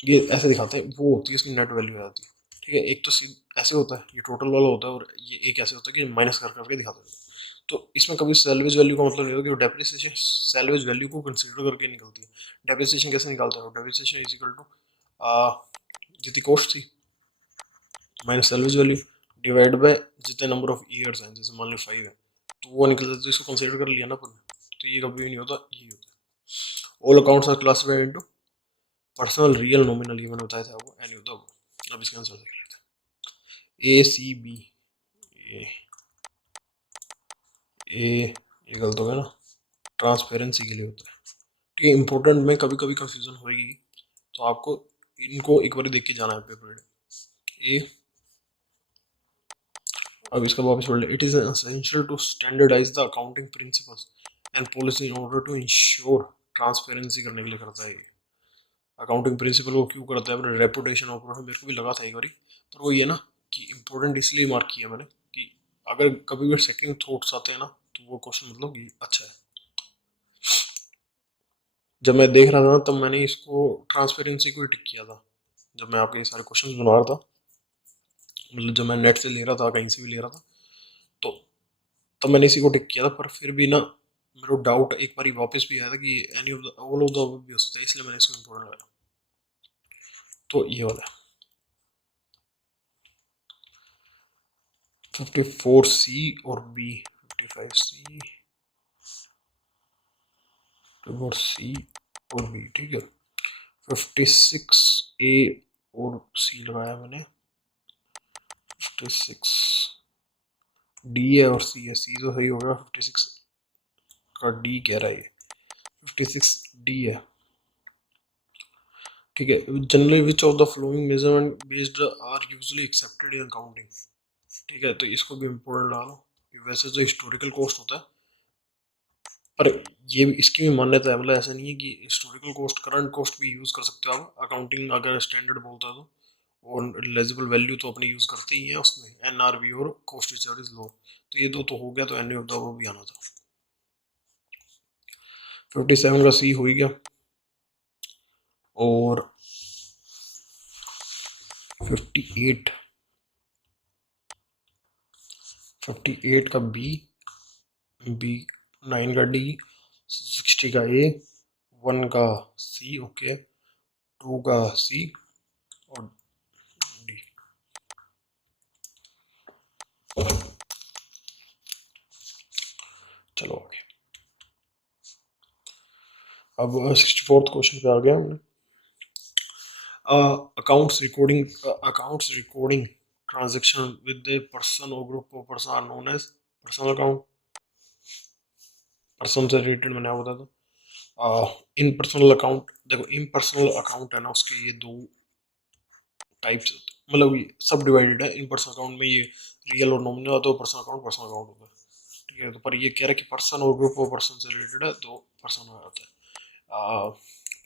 ये ऐसे दिखाते हैं, वो होती है इसकी नेट वैल्यू आ जाती है, ठीक है। एक तो ऐसे होता है, ये टोटल वाला होता है, और ये एक ऐसे होता है कि माइनस कर करके दिखाते हैं। तो इसमें कभी सैलवेज वैल्यू का मतलब नहीं होता कि डेप्रिसिएशन सैलवेज वैल्यू को कंसीडर करके निकलती है। डेप्रिसिएशन कैसे निकालता है, डेप्रिसिएशन इज इक्वल टू जितनी कॉस्ट थी minus salvage value, divide by जितने नंबर ऑफ ईयर्स हैं, जैसे मान लो 5 है तो वो निकल जाता है, तो इसको कंसीडर कर लिया ना अपन, तो ये कभी भी नहीं होता, ये होता है। All accounts are classified into personal, real, nominal, ये मैंने बताया था वो एनी होता है वो। अब इसका आंसर देख लेते हैं, ए सी बी। ए ये गलत हो गया ना, ट्रांसपेरेंसी के लिए होता है। ठीक है, इंपॉर्टेंट में कभी कभी कंफ्यूजन होगी, तो आपको इनको एक बार देख के जाना है पेपर ए। अब इसका वापस पढ़ ले, it is essential to standardise the accounting principles and policy in order to ensure transparency, करने के लिए करता है ये। अकाउंटिंग प्रिंसिपल को क्यों करता है, अपने रेपुटेशन और मेरे को भी लगा था एक बारी, पर वो ये ना कि इंपॉर्टेंट इसलिए मार्क किया मैंने कि अगर कभी भी सेकंड थॉट्स आते हैं ना, तो वो क्वेश्चन मतलब कि अच्छा है। जब मैं देख रहा था ना, तब मैंने इसको ट्रांसपेरेंसी को ही टिक किया था, जब मैं आपके ये सारे क्वेश्चन बना रहा था, मतलब जब मैं नेट से ले रहा था, कहीं से भी ले रहा था, तो तब मैंने इसी को टिक किया था। पर फिर भी ना मेरे को डाउट एक बार वापस भी आया था कि any of the all of the above भी हो सकता है, इसलिए मैंने इसको इम्पोर्टेंट लगाया। तो ये वाला 54C और बी, 55C, 54C और बी, ठीक है। 56A और C लगाया मैंने, 56D है और C है, C तो सही होगा, 56 का D कह रहा है, 56D है, ठीक है। Generally which of the following measurement based are usually accepted in accounting, ठीक है, तो इसको भी इम्पोर्टेंट डालो। वैसे तो हिस्टोरिकल कॉस्ट होता है, पर ये भी इसकी भी मान्यता है, मतलब ऐसा नहीं है कि हिस्टोरिकल कॉस्ट करंट कॉस्ट भी यूज़ कर सकते हो आप, अकाउंटिंग अगर स्टैंडर्ड बोलता है तो। और लेजिबल वैल्यू तो अपने यूज़ करते ही हैं उसमें, एनआरवी और कॉस्ट रिचार्ज लो, तो ये दो तो हो गया, तो एनी ऑफ द वो भी आना था। 57 का सी हो ही गया, और 58, 58 का बी, बी 9 का डी, 60 का ए, 1 का सी, ओके, 2 का सी और डी। चलो आगे, अब 64th क्वेश्चन पे आ गया हमने। accounts recording transaction with a person or group of person are known as personal account। Person से रिलेटेड मैंने आपको बताया था। इन पर्सनल अकाउंट, देखो इन पर्सनल अकाउंट है ना, उसके ये दो टाइप्स, मतलब ये सब डिवाइडेड है। इन पर्सनल अकाउंट में ये रियल और नॉमिनल होता है, पर्सनल अकाउंट होता है, ठीक है। तो पर ये कह रहा है कि पर्सन और ग्रुप ऑफ पर्सन से रिलेटेड है, तो पर्सन आता है।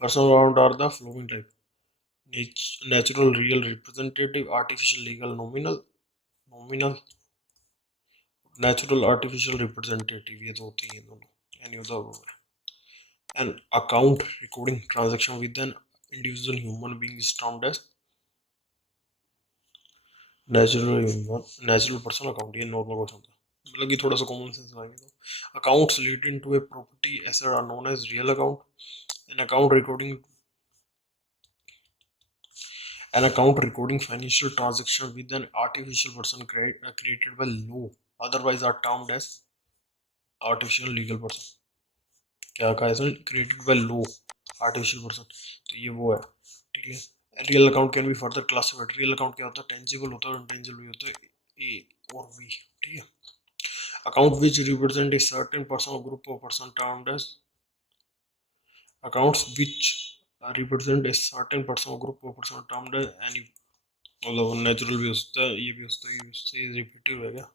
Personal account are the following type, natural, real, representative, artificial, legal, nominal, nominal, natural, artificial, representative, ये तो होती हैं दोनों, any of the. An account recording transaction with an individual human being is termed as natural human, natural person account, ये normal question था, मतलब कि थोड़ा सा कॉमन सेंस आएंगे। तो accounts relating to A property asset are known as real account. An account recording, an account recording financial transaction with an artificial person created by law, otherwise are termed as artificial legal person। क्या कहा है, created by law, artificial person, तो ये वो है, ठीक है। Real account can be further classified, real account क्या होता है, टेंजिबल होता है और इंटेंजिबल भी होता है, ए और बी, ठीक है। Account which represent a certain person और group of person termed as, accounts which represent a certain person और group of person termed as any, मतलब नेचुरल भी हो सकता है, ये भी हो सकता है, इससे रिपीटिव है क्या,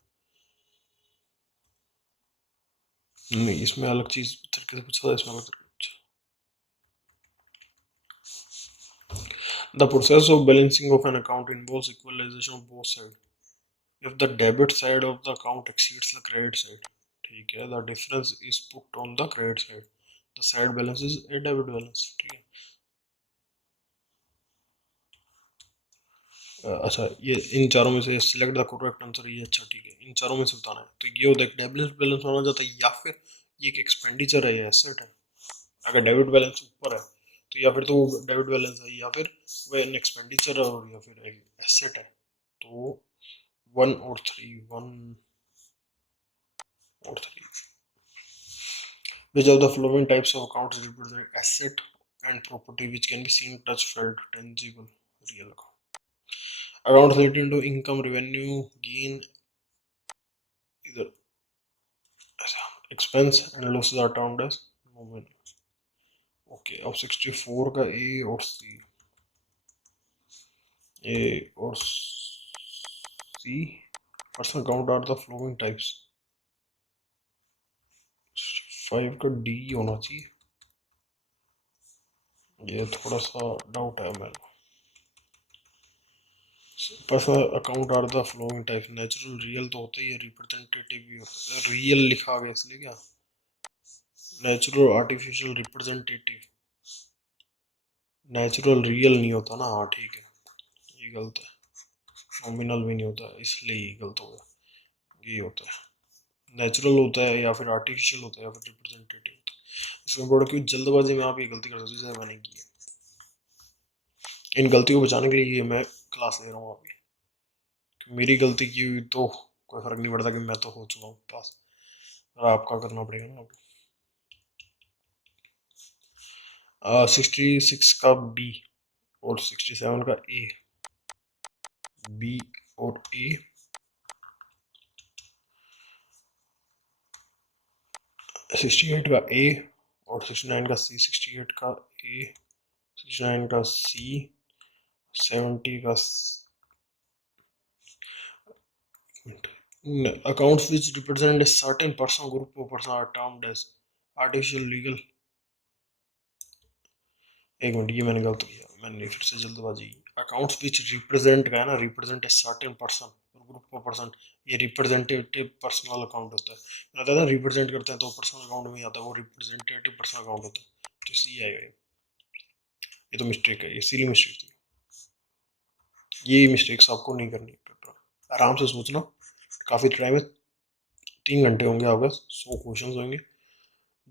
नहीं इसमें अलग चीज तरीके से पूछा था, इसमें अलग तरीके। The process of balancing of an account involves equalization of both sides. If the debit side of the account exceeds the credit side, ठीक है, the difference is put on the credit side. The side balance is a debit balance, ठीक है। अच्छा, ये इन चारों में से select the correct answer, ये अच्छा ठीक है, इन चारों में से बताना है। तो ये होता है डेबिट बैलेंस माना जाता है, या फिर ये एक एक्सपेंडिचर है या एसेट है। अगर डेबिट बैलेंस ऊपर है तो या फिर तो डेबिट बैलेंस है, या फिर वह एन एक्सपेंडिचर है, और या फिर एक एसेट है, तो 1 or 3. Which of the following types of accounts represent asset and property which can be seen, touched, felt, tangible, real account? Accounts relating to income, revenue, gain, either expense and losses are termed as nominal. Okay, अब 64 का A और C personal account are the following types. 5 का D होना चाहिए. ये थोड़ा सा doubt है मेरे को. Personal account are the following types. Natural real तो होता ही है, रिप्रेजेंटेटिव भी होता है. रियल लिखा गया इसलिए क्या, natural artificial representative. Natural real नहीं होता ना. हाँ ठीक है, ये गलत है. नॉमिनल भी नहीं होता इसलिए ये गलत हो गया. ये होता है नेचुरल होता है या फिर आर्टिफिशियल होता है या फिर रिप्रेजेंटेटिव होता है. इसमें बड़ा क्यों जल्दबाजी में आप ये गलती कर सकते हो जैसे मैंने की है. इन गलतियों को बचाने के लिए ये मैं क्लास ले रहा हूँ अभी. मेरी गलती की हुई तो कोई फर्क नहीं पड़ता कि मैं तो हो चुका हूँ पास, और आपका करना पड़ेगा ना. 66 का बी और 67 का ए. बी और ए. 68 का ए और 69 का सी. 68 का ए, 69 का सी, 70 का accounts which represent a certain person or group of person are termed as artificial legal. एक मिनट, ये मैंने गलत किया, मैंने फिर से जल्दबाजी. अकाउंट्स विच रिप्रेजेंट का है ना, रिप्रेजेंट ए सर्टेन पर्सन और ग्रुप ऑफ पर्सन. ये रिप्रेजेंटेटिव पर्सनल अकाउंट होता है. मैंने बताया था रिप्रेजेंट करते हैं तो पर्सनल अकाउंट में आता है, वो रिप्रेजेंटेटिव पर्सनल अकाउंट होता है. तो सी आएगा. ये तो मिस्टेक है, ये सीरी मिस्टेक थी. ये मिस्टेक्स आपको नहीं करनी. पेपर आराम से सोचना, काफ़ी टाइम है, 3 घंटे होंगे आपके, 100 क्वेश्चन होंगे.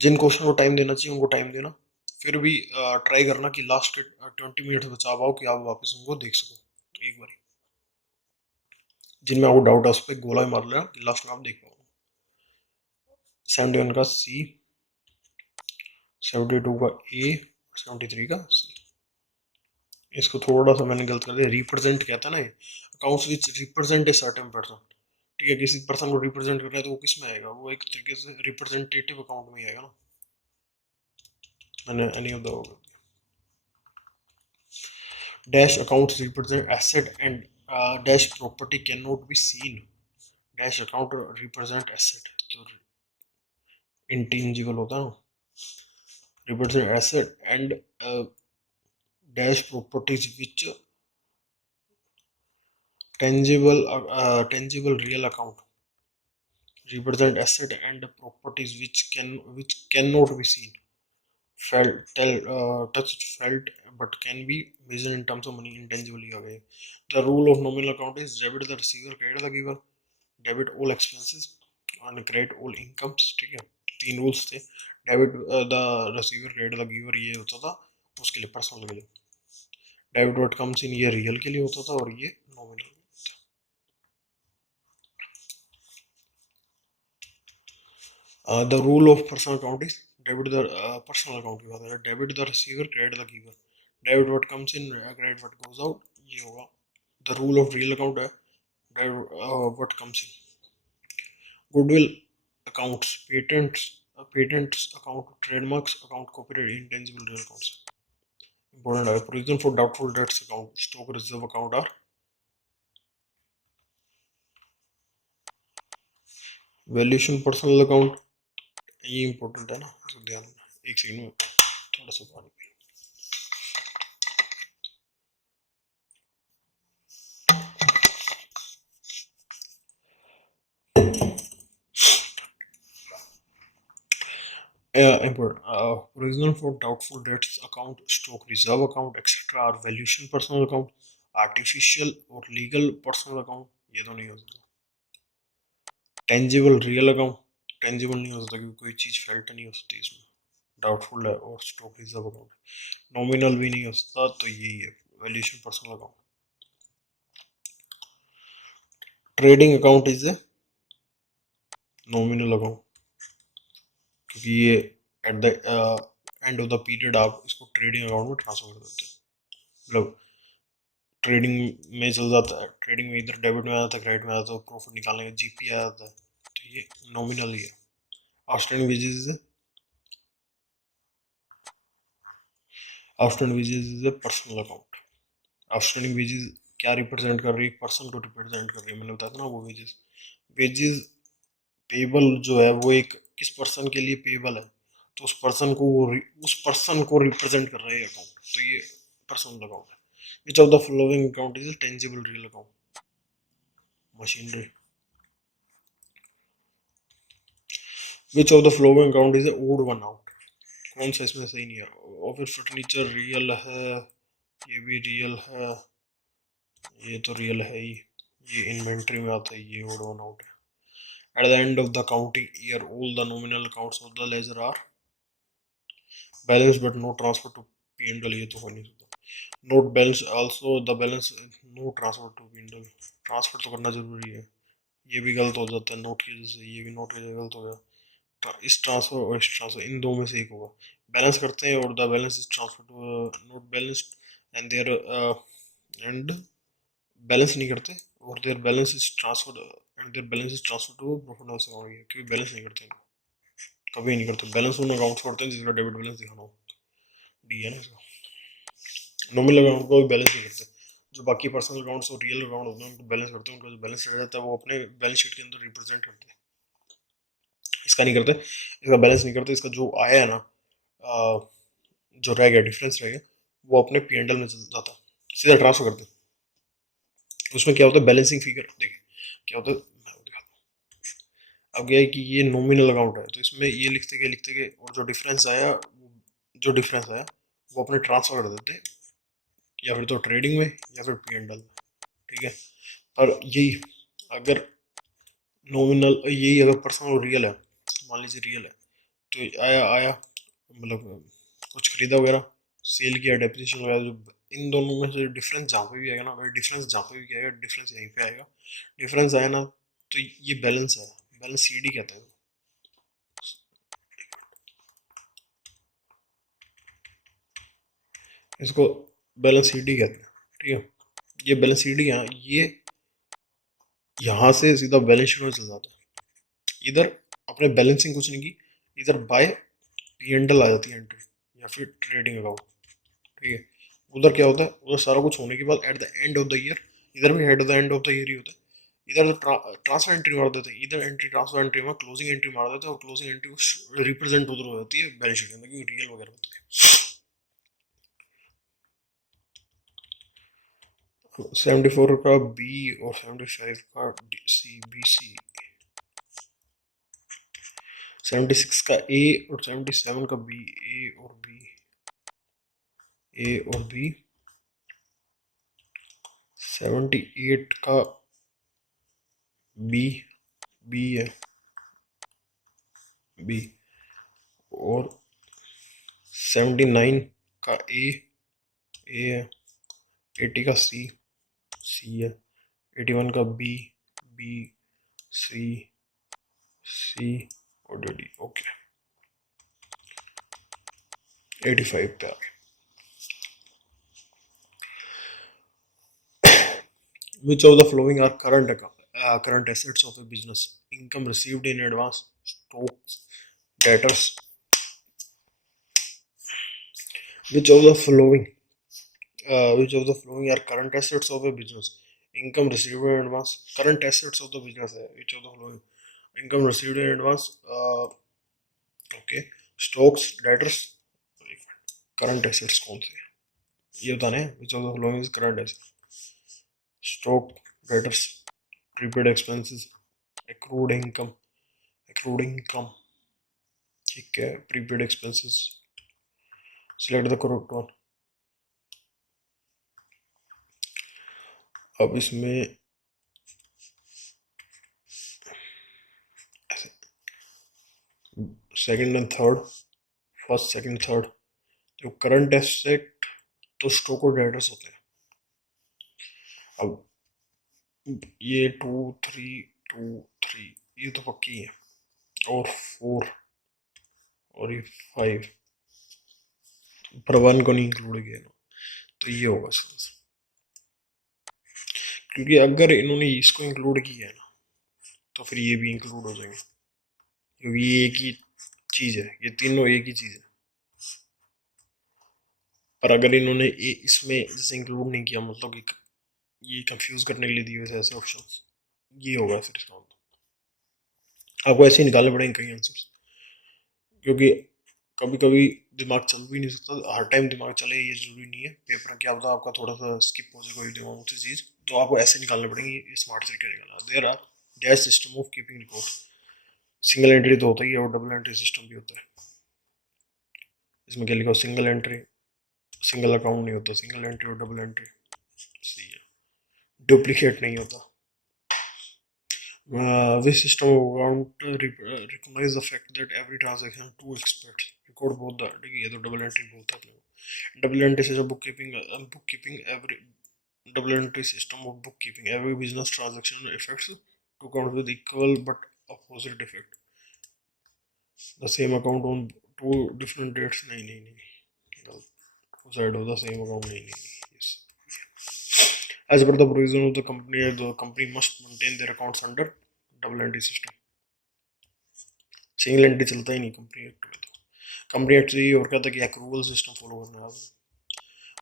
जिन क्वेश्चन को टाइम देना चाहिए उनको टाइम देना. फिर भी ट्राई करना कि लास्ट 20 मिनट बचा पाओ कि आप वापस उनको देख सको एक बार. जिनमें आपको डाउट है उस पर गोला मार लेना कि लास्ट में आप देख पाओ. 71 का सी, 72 का ए, 73 का सी. इसको थोड़ा सा मैंने गलत कर दिया. रिप्रेजेंट कहता है ना, accounts which represent a certain person. ठीक है, किसी पर्सन को रिप्रेजेंट कर रहा है तो वो किस में आएगा, वो एक तरीके से रिप्रेजेंटेटिव अकाउंट में आएगा ना. मैंने any of the dash accounts represent asset and dash property cannot be seen. Dash account represent asset, तो intangible होता है ना. represent asset and dash properties which tangible real account represent asset and properties which cannot be seen, touched, felt, but can be measured in terms of money. Intangible ही आ गए. The rule of nominal account is debit the receiver, credit the giver, debit all expenses और credit all incomes. ठीक है, 3 rules थे. Debit the receiver, credit the giver, ये होता था उसके लिए, पर्सनल के लिए. डेबिट व्हाट कम्स इन, ये रियल के लिए होता था और ये nominal. The rule of personal account is debit the personal account की बात है, debit the receiver, credit the giver. Debit what comes in, credit what goes out, ये होगा. The rule of real account है debit what comes in. Goodwill accounts, patents account, trademarks account, copyright, intangible real accounts. Important है. Provision for doubtful debts account, stock reserve account are valuation personal account. ये important है ना, इसको ध्यान रखना. एक second में थोड़ा सा पानी P. Important. Provision for doubtful debts account, stock reserve account, etc. are valuation personal account, artificial और legal personal account. ये तो नहीं हो सकता. टेंजिबल रियल अकाउंट, टेंजिबल नहीं हो सकता क्योंकि कोई चीज़ फेल्ट नहीं हो सकती इसमें. डाउटफुल है और स्टॉक रिजर्व अकाउंट. नॉमिनल भी नहीं हो सकता, तो यही है valuation personal account. Trading account is a nominal account, क्योंकि ये eight the end of the period आप इसको ट्रेडिंग अकाउंट में ट्रांसफर कर देते हैं। मतलब ट्रेडिंग में चल जाता है, ट्रेडिंग में इधर डेबिट में आ जाता है, क्रेडिट में आ जाता है, प्रॉफिट निकालने का जीपी आ जाता है, तो ये नॉमिनल ही है। Outstanding wages is outstanding wages is a personal account. Outstanding wages क्या रिप्रेजेंट कर रही है? एक पर्सन को रिप्रेजेंट कर रही है। मैंने बताया था ना वो वेजेस। वेजेस पेबल जो है वो एक किस पर्सन के लिए पेबल है, तो उस पर्सन को उस पर्सन को रिप्रेजेंट कर रहा है अकाउंट, तो ये पर्सनल अकाउंट है। Which of the following account is tangible real account? Machinery. Which of the following account is odd one out? कौन सा इसमें सही नहीं है? और फिर फर्नीचर रियल है, ये भी रियल है, ये तो रियल है ही, ये इन्वेंट्री में आता है, ये ओड वन आउट है। At the end of the accounting year, all the nominal accounts of the ledger are balanced but no transfer to P&L. ये तो हो नहीं सकता। Note balance also the balance no transfer to P&L। Transfer तो करना जरूरी है, ये भी गलत हो जाता है नोट की वजह से, ये भी नोट की वजह से गलत हो गया। इस ट्रांसफर और इस ट्रांसफर इन दो में से एक होगा। बैलेंस करते हैं और the balance is transfer to not balanced and their and balance नहीं करते और their balance is transfer and their balance is transfer to profit loss account, क्योंकि बैलेंस नहीं करते इनको, कभी नहीं करते। बैलेंस उन अकाउंट्स करते हैं जिसका डेबिट बैलेंस दिखाना हो, डी है ना इसका। नॉमिनल अकाउंट को भी बैलेंस नहीं करते। जो बाकी पर्सनल अकाउंट्स और रियल अकाउंट होते हैं उनको बैलेंस करते हैं, उनका जो बैलेंस रह जाता है वो अपने बैलेंस शीट के अंदर रिप्रेजेंट करते हैं। इसका नहीं करते, इसका बैलेंस नहीं करते। इसका जो आया है ना, जो रह गया, डिफरेंस रह गया, वो अपने P&L में चल जाता है, सीधा ट्रांसफर करते हैं। उसमें क्या होता है? बैलेंसिंग फिगर देखिए क्या होता है, मैं वो दिखाता हूँ। अब क्या है कि ये नॉमिनल अकाउंट है, तो इसमें ये लिखते गए और जो डिफरेंस आया, वो अपने ट्रांसफर कर देते हैं, या फिर तो ट्रेडिंग में या फिर P&L। ठीक है, पर यही अगर नॉमिनल, यही अगर पर्सनल और रियल है, मान लीजिए रियल है, तो आया आया मतलब कुछ खरीदा वगैरह, सेल किया, डेप्रिसिएशन वगैरह, जो इन दोनों में से डिफरेंस जहाँ पे भी आएगा ना, अगर डिफरेंस जहाँ पे भी आएगा, डिफरेंस यहीं पे आएगा। डिफरेंस आया ना, तो ये बैलेंस है, बैलेंस सीडी कहते हैं इसको, बैलेंस सीडी कहते हैं। ठीक है, ये बैलेंस सीडी है, ये यहाँ से सीधा बैलेंस शीट में चल जाता है। इधर अपने बैलेंसिंग कुछ नहीं की, इधर बाय P&L आ जाती है एंट्री, या फिर ट्रेडिंग अकाउंट। ठीक है, उधर क्या होता है? उधर सारा कुछ होने के बाद at the end of the year, इधर भी at the end of the year ही होता है। इधर तो ट्रांसफर एंट्री मार देते हैं, इधर एंट्री ट्रांसफर एंट्री में क्लोजिंग एंट्री मार देते हैं, और क्लोजिंग एंट्री रिप्रेजेंट उधर हो जाती है बैलेंस शीट के अंदर, क्योंकि रियल वगैरह होती है। 74 का बी और 75 का सी, बी सी। 76 का ए और 77 का बी, ए और बी, ए और बी। 78 का बी, बी है, बी। और 79 का ए है। 80 का सी, सी है। 81 का बी, बी, सी, सी और डी। ओके, 85 पे आ गए। Which of the following are current assets of a business? Income received in advance, stocks, debtors. Which of the following are current assets of a business? Income received in advance. Current assets of the business है. Which of the following? Income received in advance. Okay. Stocks, debtors. Current assets कौन से? ये बताना है. Which of the following is current assets? Stock, debtors, prepaid expenses, accrued income, accrued income. ठीक है, prepaid expenses. Select the correct one. अब इसमें second and third, first second third, जो करंट एसेट तो स्टॉक और डेटर्स होते हैं। अब ये 2 3 2 3 ये तो पक्की है, और 4 और ये 5, पर 1 को नहीं इंक्लूड किया ना, तो ये होगा आंसर। क्योंकि अगर इन्होंने इसको इंक्लूड किया है ना, तो फिर ये भी इंक्लूड हो जाएंगे, क्योंकि ये एक ही चीज़ है, ये तीनों एक ही चीज़ है। पर अगर इन्होंने इसमें जैसे इंक्लूड नहीं किया, मतलब कि ये कंफ्यूज करने के लिए दिए हुए ऐसे ऑप्शंस, ये होगा फिर इसका मतलब। आपको ऐसे ही निकालने पड़ेंगे कई आंसर्स, क्योंकि कभी कभी दिमाग चल भी नहीं सकता, हर टाइम दिमाग चले ये जरूरी नहीं है। पेपर क्या होता है आपका थोड़ा सा स्किप हो जाए कोई दिमाग से चीज़, तो आपको ऐसे निकालने पड़ेंगे, ये स्मार्ट से क्या निकालना। There are dash system of keeping record, single entry तो होता ही है और डबल एंट्री सिस्टम भी होता है। इसमें क्या लिखा हो, सिंगल एंट्री, सिंगल अकाउंट नहीं होता, सिंगल एंट्री और डबल एंट्री सही है, डुप्लीकेट नहीं होता। This system of account recognize the fact that every transaction two experts record both the, ठीक है, ये तो डबल एंट्री बोलता है अपने को। डबल एंट्री से book keeping every, double entry system of bookkeeping every business transaction affects two accounts with equal but opposite effect, the same account on two different dates, नहीं नहीं नहीं गलत, two side of the same account, नहीं नहीं नहीं, yes, as per the provision of the company must maintain their accounts under double entry system, single entry चलता ही नहीं company act में। तो कंपनी एक्ट से ये और कहता है कि एक्रूवल सिस्टम फॉलो करना है।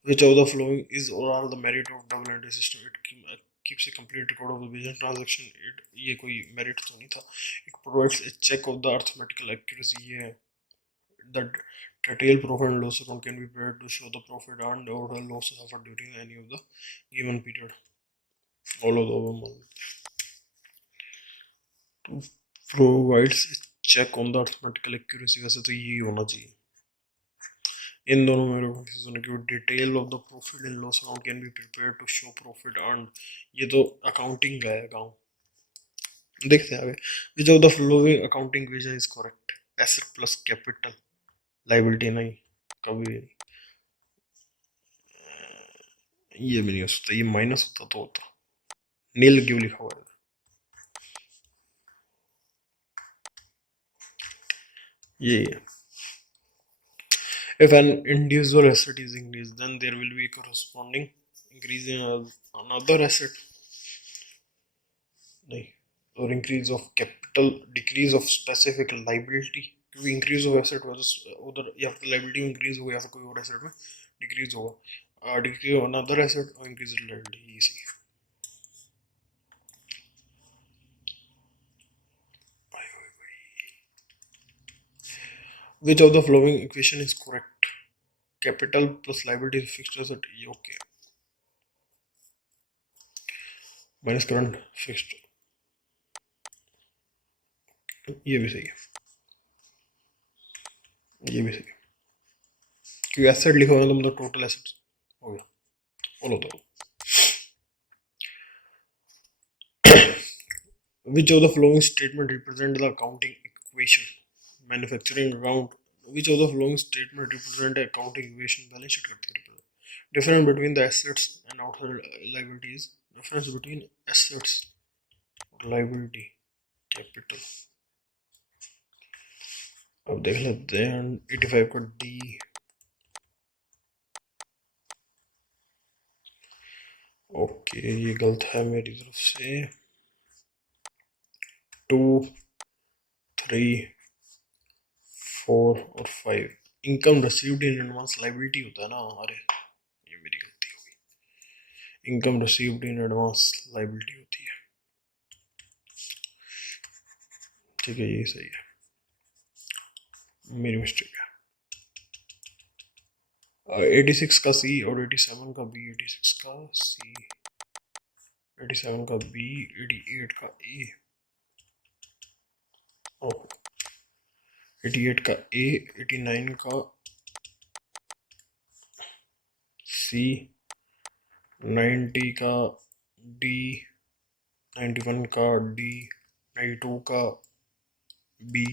Which of the following is or are the merit of double entry system? It keeps a complete record of the business transaction. ये कोई merit तो नहीं था। It provides a check of the arithmetical accuracy. ये है the detailed profit and loss account can be prepared to show the profit and or the loss suffered during any of the given period. All of the above. To provides a check on the arithmetical accuracy, वैसे तो ये होना चाहिए। इन दोनों में confusion है, क्योंकि detail of the profit and loss account can be prepare to show profit earn, ये तो अकाउंटिंग का है अकाउंट। देखते हैं आगे। Which of the following accounting vision is correct, asset plus capital, liability नहीं, कभी नहीं, ये भी नहीं हो सकता, ये माइनस होता तो होता, नील क्यों लिखा हुआ है, ये है। If an individual asset is increased, then there will be a corresponding increase in another asset, नहीं, और increase of capital, decrease of specific liability, क्योंकि इंक्रीज ऑफ एसेट उधर या फिर लाइबिलिटी में इंक्रीज होगा या फिर कोई और एसेट में डिक्रीज होगा, डिक्रीज ऑफ अनदर एसेट और इंक्रीज इन लाइबिलिटी, इसी। Which of the following equation is correct? Capital plus liability is fixed asset, ये ओके, माइनस करंट फिक्स्ड, ये भी सही है, ये भी सही है, क्योंकि एसेट लिखा हुआ है तो मतलब टोटल एसेट्स हो गया, बोलो तो। Which of the following statement represent the accounting equation? Manufacturing account. Which of the following statement represent accounting equation? Balance sheet करती है represent. Difference between the assets and outside liabilities. Difference between assets और liability capital. अब देख लेते हैं 85 का D. Okay ये गलत है मेरी तरफ से। 2 3 4 और 5 income received in advance liability होता है ना, अरे ये मेरी गलती हो गई, income received in advance liability होती है, ठीक है ये सही है, मेरी मिस्टेक है। 86 का सी और 87 का बी, 86 का सी, 87 का बी, 88 का ए, 88 का ए, 89 का सी, 90 का डी, 91 का डी, 92 का बी,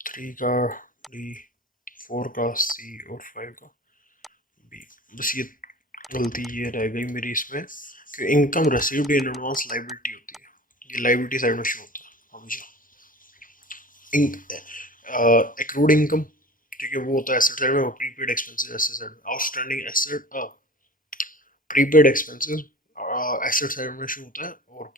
3 का डी, 4 का सी और 5 का बी। बस ये गलती ये रह गई मेरी इसमें कि income received in advance liability होती है, ये लाइबिलिटी साइड में शो होता है हमेशा। एक्रूड इनकम, ठीक है, वो होता है एसेट साइड में, और प्रीपेड एक्सपेंसेस एसेट साइड में। Outstanding asset, prepaid expenses asset side में शो होता है, और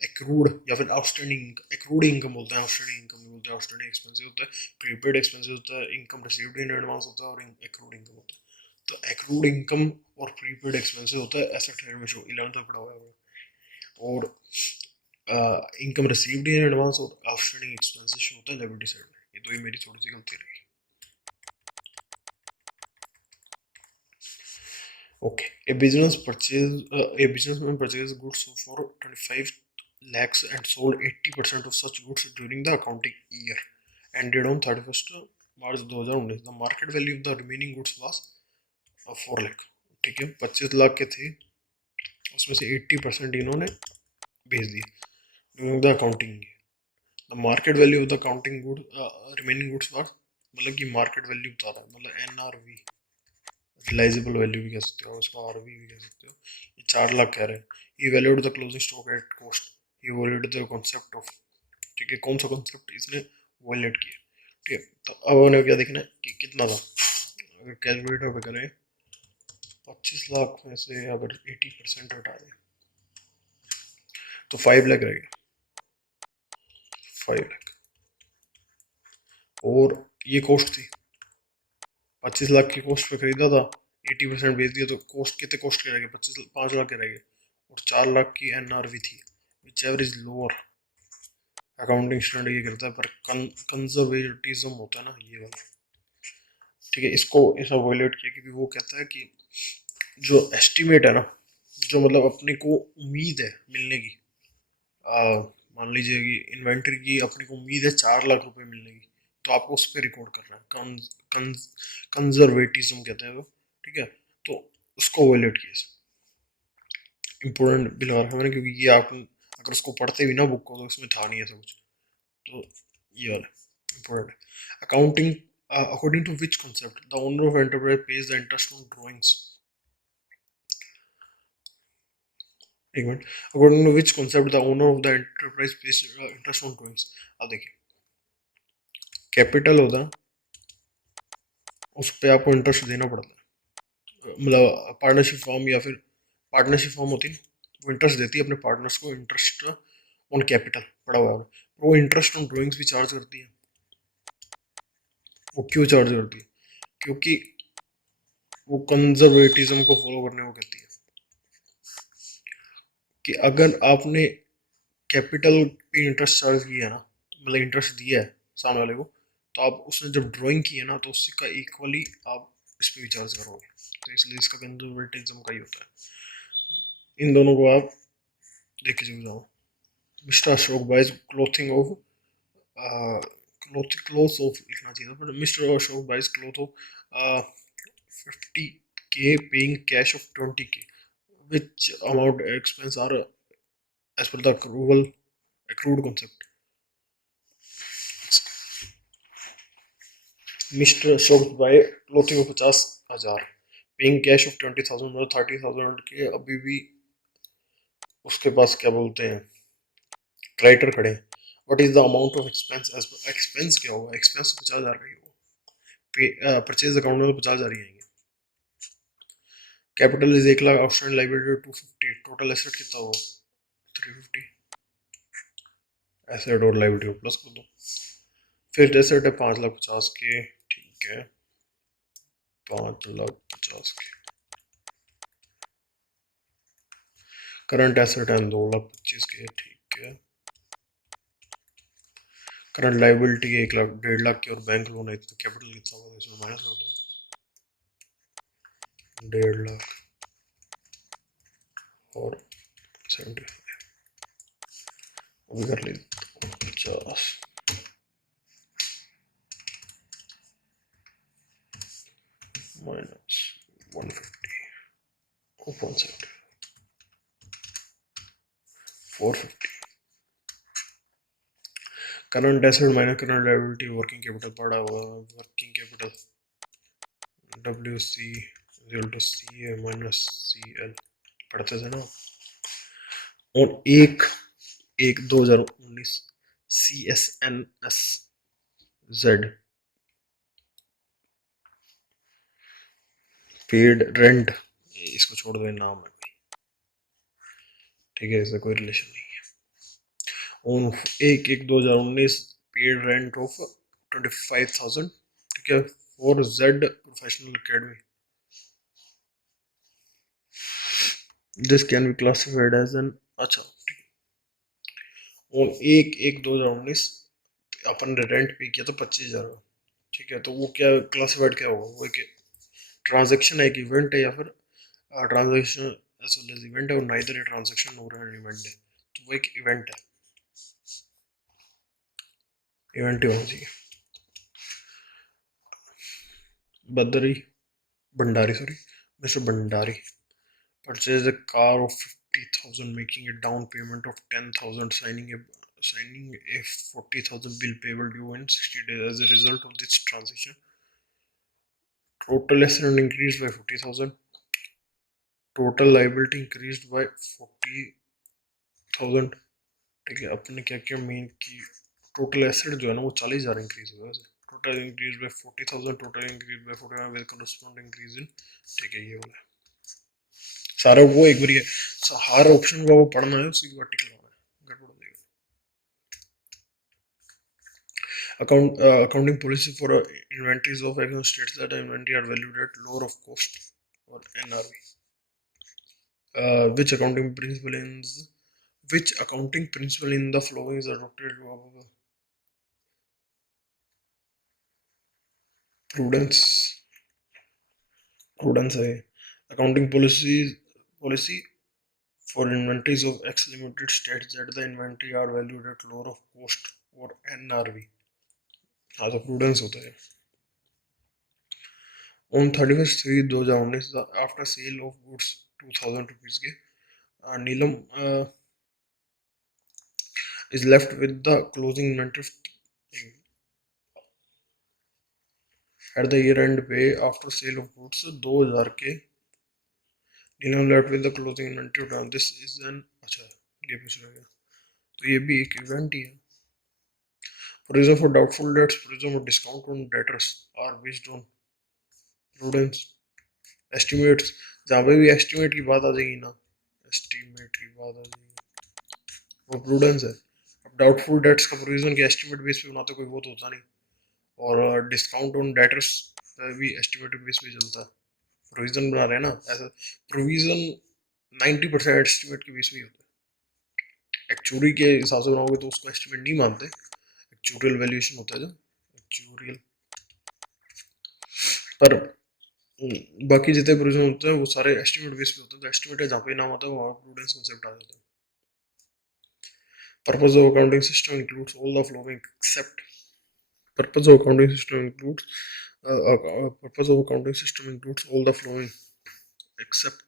एक्रूड या फिर आउटस्टैंडिंग, एक्रूड इनकम बोलते हैं, आउटस्टैंडिंग इनकम बोलते हैं, आउटस्टैंडिंग एक्सपेंसेस होता है, प्रीपेड एक्सपेंसेस होता है, इनकम रिसीव्ड इन एडवांस होता है, और एक्रूड इनकम होता है। तो एक्रूड इनकम और प्रीपेड एक्सपेंसेस होता है एसेट साइड में शो, 11th में पढ़ा हुआ है वो। और इनकम रिसीव्ड इन एडवांस और आउटस्टैंडिंग एक्सपेंसेस शो होता है लायबिलिटी साइड में। ये तो ही मेरी थोड़ी सी गलती रही। Okay, a businessman purchased goods for 25 lakhs and sold 80% of such goods during the accounting year ended on 31st March 2019. The market value of the remaining goods was 4 lakh. ठीक है, 25 लाख के थे, उसमें से 80% इन्होंने बेच दिए during the accounting year. The market value of the accounting good remaining goods was, मतलब कि मार्केट वैल्यू बता रहा है, मतलब NRV, रिलाइजेबल वैल्यू भी कह सकते हो, उसको आरवी भी कह सकते हो। ये 4 लाख कह रहे हैं। He valued the closing stock at cost, he valued the concept of, ठीक है, कौन सा कॉन्सेप्ट इसने वैल्यूड किया, ठीक है। तो अब हमें क्या देखना है कि कितना था। अगर कैलकुलेटर पे करें, 25 लाख में से अगर 80% हटा दें तो 5 लाख रहेगा, 5 लाख। और ये कॉस्ट थी, 25 लाख की कॉस्ट पे खरीदा था, 80% बेच दिया, तो कॉस्ट कितने कॉस्ट के रहेंगे, 5 लाख के रहेंगे। और 4 लाख की NRV थी, विच एवरेज लोअर। अकाउंटिंग स्टैंडर्ड ये करता है, पर कंजर्वेटिज्म होता है ना ये वाला, ठीक है, इसको ऐसा वॉयलेट किया क्योंकि वो कहता है कि जो एस्टिमेट है ना, जो मतलब अपने को उम्मीद है मिलने की, मान लीजिए कि इन्वेंट्री की अपने को उम्मीद है 4 लाख रुपए मिलने की, तो आपको उस पर रिकॉर्ड करना है, कंजर्वेटिज्म कहते हैं वो, ठीक है। तो उसको वॉयलेट किया, इंपॉर्टेंट बिल रखा मैंने, क्योंकि ये आप अगर उसको पढ़ते भी ना बुक को, तो इसमें था नहीं ऐसा कुछ। तो ये वाला important accounting, according to which concept the owner of enterprise pays the interest on drawings। एक minute, according to which concept the owner of the enterprise pays interest on drawings। अब देखिए, कैपिटल होता है, उस पर आपको इंटरेस्ट देना पड़ता है, मतलब पार्टनरशिप फॉर्म या फिर पार्टनरशिप फॉर्म होती है, वो इंटरेस्ट देती है अपने पार्टनर्स को, इंटरेस्ट ऑन कैपिटल पड़ा हुआ है, वो इंटरेस्ट ऑन ड्राइंग्स भी चार्ज करती है। वो क्यों चार्ज करती है, क्योंकि वो कंजर्वेटिज्म को फॉलो करने को कहती है, कि अगर आपने कैपिटल पे इंटरेस्ट चार्ज किया ना, मतलब इंटरेस्ट दिया है सामने वाले को, तो आप उसने जब ड्राइंग की है ना, तो उसका इक्वली आप इस पे भी चार्ज करोगे, तो इसलिए इसका कंजर्वेटिज्म का ही होता है। इन दोनों को आप देख के चल जाओ। Mister Ashok buys clothing of, cloth of लिखना चाहिए था, but mister Ashok buys cloth of 50K paying cash of 20K, which amount expense are as per the accrued concept। Mister Ashok buy clothing of 50,000, paying cash of 20,000, मतलब 30,000 के अभी भी उसके पास क्या बोलते हैं क्रेडिटर खड़े हैं। What is the amount of expense, expense क्या होगा, एक्सपेंस 50,000 का ही होगा, परचेज अकाउंट में तो 50,000 ही आएंगे। Capital is 1 lakh, outstanding liability 250, total asset कितना होगा 350, एसेट और लायबिलिटी को प्लस कर दो। फिर एसेट है 5,50,000 के, ठीक है, 5,50,000 के। करंट एसेट है 2,25,000 के, ठीक है। करंट लायबिलिटी 1 लाख, 1.5 लाख की, और बैंक लोन है, तो कैपिटल कितना होगा, इसमें माइनस कर दो, 1.5 लाख और 70, अभी कर ली 50 minus 150, 170, 450। Current asset minus current liability, working capital पड़ा हुआ, working capital WC equal to C A minus C L पढ़ते थे ना। और एक एक 2019 CSNSZ पेड रेंट, इसको छोड़ दो, नाम है कोई, ठीक है, इससे कोई रिलेशन नहीं है। ऑन एक एक 2019 पेड रेंट ऑफ 25,000, ठीक है, for Z professional academy, this can be classified as an, अच्छा, और एक एक 2019 अपन ने रेंट पे किया था 25,000, ठीक है, तो वो क्या क्लासिफाइड क्या होगा, वो एक ट्रांजेक्शन है, एक इवेंट है, या फिर transaction as well as event है, और neither a transaction nor an event है, तो वो एक इवेंट है, इवेंट ही होना चाहिए। Badri Bhandari, sorry, mister Bhandari purchased a car of 50,000, making a down payment of 10,000, signing a 40,000 bill payable due in 60 days. As a result of this transaction, total asset increased by 40,000, total liability increased by 40,000, ठीक है। अपने क्या क्या main की total asset जो है ना वो 40,000 इंक्रीज हुआ है, total increase by 40,000, total increase by 40,000 with corresponding increase in, ठीक है, ये वाला सारा वो एक बार हर ऑप्शन को वो पढ़ना है, उसी को टिक लगाना है, गड़बड़ हो जाएगा। Accounting policy for inventories of action states that inventory are valued at lower of cost or NRV. Which accounting principle in the following is adopted? Prudence. Prudence है। Accounting policy for inventories of X Limited states that the inventory are valued at lower of cost or NRV. हाँ, तो prudence होता है। On 31st 3/2019, after sale of goods 2,000 rupees के, Neelam is left with the closing inventory at the year end pay after sale of goods 2,000 के, Neelam left with the closing inventory down. This is an, अच्छा, ये पूछ रहा है, तो ये भी एक इवेंट ही है। Provision for doubtful debts, provision for discount on debtors are based on prudence. Estimates, जहाँ पे भी estimate की बात आ जाएगी ना, estimate की बात आ जाएगी, वो prudence है। अब doubtful debts का provision के estimate base पे बनाते कोई वो तो होता नहीं, और discount on debtors भी estimate base पे चलता है, provision बना रहे हैं ना, ऐसा provision 90% estimate के base पे ही होता है। एक्चुअली के हिसाब से बनाओगे तो उसको estimate नहीं मानते, एक्चुअल वैल्यूएशन होता है जो एक्चुअल, पर बाकी जितने प्रोविजन होते हैं वो सारे एस्टिमेट बेस पे होते हैं, तो एस्टिमेट है जहाँ पे नाम आता है वहाँ प्रूडेंस कंसेप्ट आ जाता है। Purpose of accounting system includes all the following except, purpose of accounting system includes purpose of accounting system includes all the following except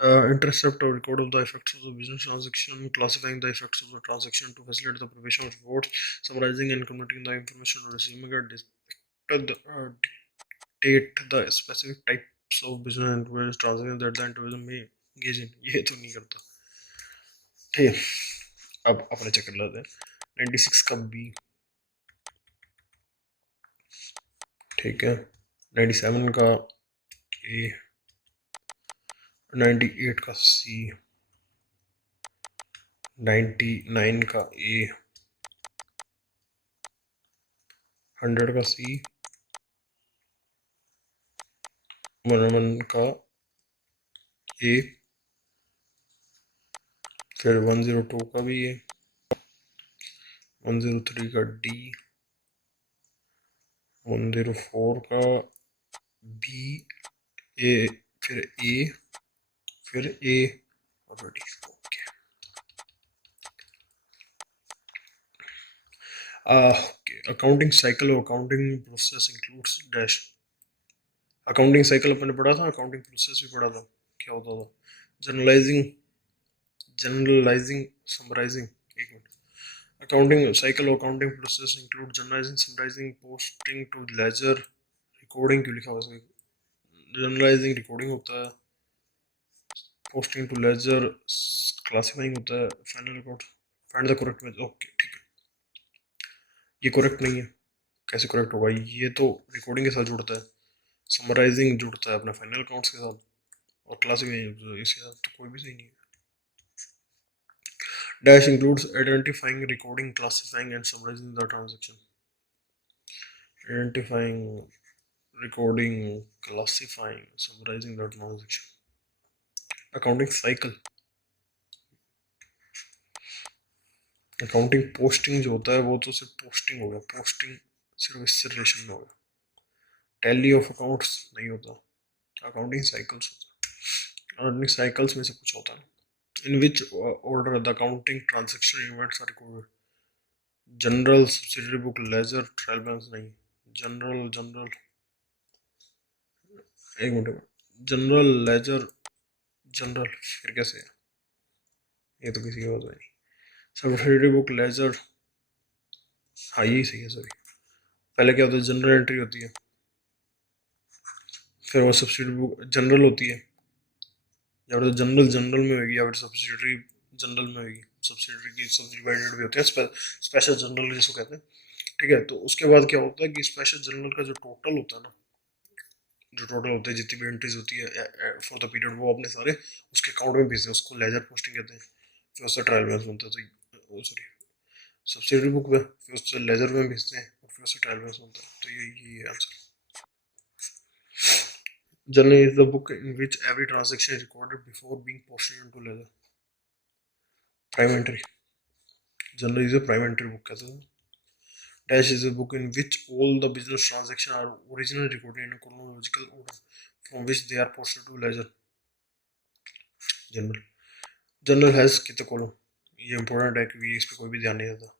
intercept or record of the effects of the business transaction, classifying the effects of the transaction to facilitate the preparation of reports, summarizing and converting the information to resume, dictate the specific types of business and transactions that the individual may engage in, ये तो नहीं करता, ठीक है। अब अपने check कर लेते हैं 96 का बी, ठीक है, 97 का ए, 98 का सी, 99 का ए, 100 का सी, 101 का ए, फिर 102 का भी ए, 103 का डी, 104 का बी, ए, फिर ए, फिर ए और डी। ओके, अकाउंटिंग साइकिल और accounting process includes dash. Accounting cycle अपने पढ़ा था, अकाउंटिंग प्रोसेस भी पढ़ा था, क्या होता था, जनरलाइजिंग समराइजिंग, एक मिनट, अकाउंटिंग साइकिल और accounting process include journalising summarising posting to ledger, recording क्यों लिखा हुआ है, जनरलाइजिंग रिकॉर्डिंग होता है, पोस्टिंग टू लेजर क्लासिफाइंग होता है, final record find the correct method. Okay ठीक है, ये करेक्ट नहीं है, कैसे करेक्ट होगा, ये तो रिकॉर्डिंग के साथ जुड़ता है, समराइजिंग जुड़ता है अपने फाइनल अकाउंट्स के साथ, और क्लासिफाइंग इसके साथ, तो कोई भी सही नहीं है। Dash includes identifying, recording, classifying and summarising the transaction. Identifying, recording, classifying, summarizing the transaction. Accounting cycle, accounting posting जो होता है वो तो सिर्फ पोस्टिंग हो गया, पोस्टिंग सिर्फ इससे रिलेशन में हो गया, टैली ऑफ अकाउंट्स नहीं होता, अकाउंटिंग साइकिल्स होता है, अकाउंटिंग साइकिल्स में से कुछ होता है। In which order the accounting transaction events are recorded, journal, subsidiary book, ledger, trial balance नहीं, जनरल जनरल एक मिनट, जनरल लेजर जनरल फिर कैसे है, ये तो किसी की बात नहीं, सब्सिडरी बुक लेजर, हाँ यही सही है सॉरी, पहले क्या होता है, जनरल एंट्री होती है, फिर वो सब्सिडरी बुक जनरल होती है, या फिर जनरल जनरल में होगी, या फिर सब्सिडरी जनरल में होगी, सब्सिडरी की सब डिवाइडेड भी होते हैं, स्पेशल जनरल जिसको कहते हैं, ठीक है। तो उसके बाद क्या होता है कि स्पेशल जनरल का जो टोटल होता है ना, जो टोटल होता है जितनी भी एंट्रीज होती है फॉर द पीरियड, वो अपने सारे उसके अकाउंट में भेजते हैं, उसको लेजर पोस्टिंग कहते हैं, फिर उससे ट्रायल बैलेंस बनता है, तो सॉरी सब्सिडरी बुक में, फिर उससे लेजर में भेजते हैं, और फिर उससे ट्रायल बैलेंस बनता है, तो ये answer. Journal is the book in which every transaction is recorded before being posted into ledger. Prime entry. Journal is a prime entry book कहते हैं। Dash is a book in which all the business transactions are originally recorded in a chronological order from which they are posted to ledger. Journal. Journal has कितने column, ये important है क्योंकि इस पे कोई भी ध्यान नहीं देता,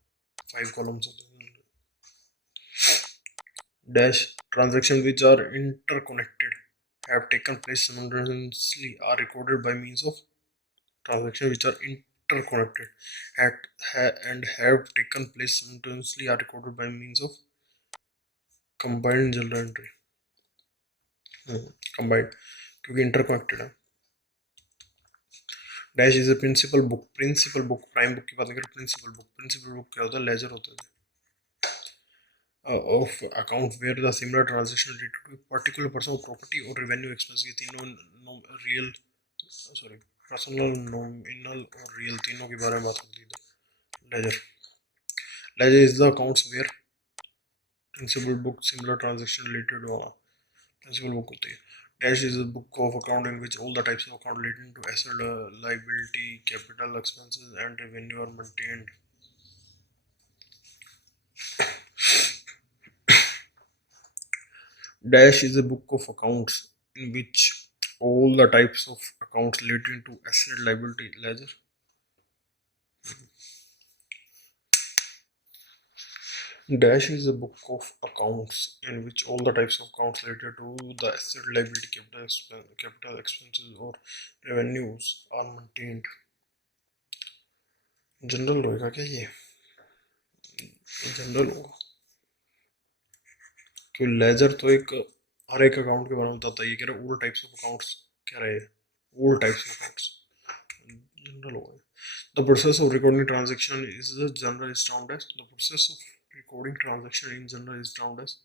5 columns होते हैं। Dash, transaction which are interconnected have taken place simultaneously are recorded by means of transactions which are interconnected and have taken place simultaneously are recorded by means of combined journal entry. Combined क्योंकि interconnected है। Dash is a principal book, prime book की बात नहीं करें, principal book क्या होता है, ledger होता है of account where the similar transaction related to a particular person or property or revenue expense, ये तीनों real सॉरी पर्सनल, नॉमिनल और रियल तीनों के बारे में बात होती है। Ledger, ledger is the accounts where principal book similar transaction related principal book होती है। Dash is a book of account in which all the types of account relating to asset, liability, capital, expenses and revenue are maintained. Dash is a book of accounts in which all the types of accounts relating to asset, liability, ledger. Dash is a book of accounts in which all the types of accounts related to the asset, liability, capital expenses or revenues are maintained. General होगा क्या ये, general होगा क्यों, laser तो एक हर एक account के बारे में बताता है, ये कह रहा है ऑल टाइप्स ऑफ अकाउंट्स, कह रहे हैं all types of accounts, general होगा। The process of recording transaction is the general is termed as, the process of recording transaction in general is termed as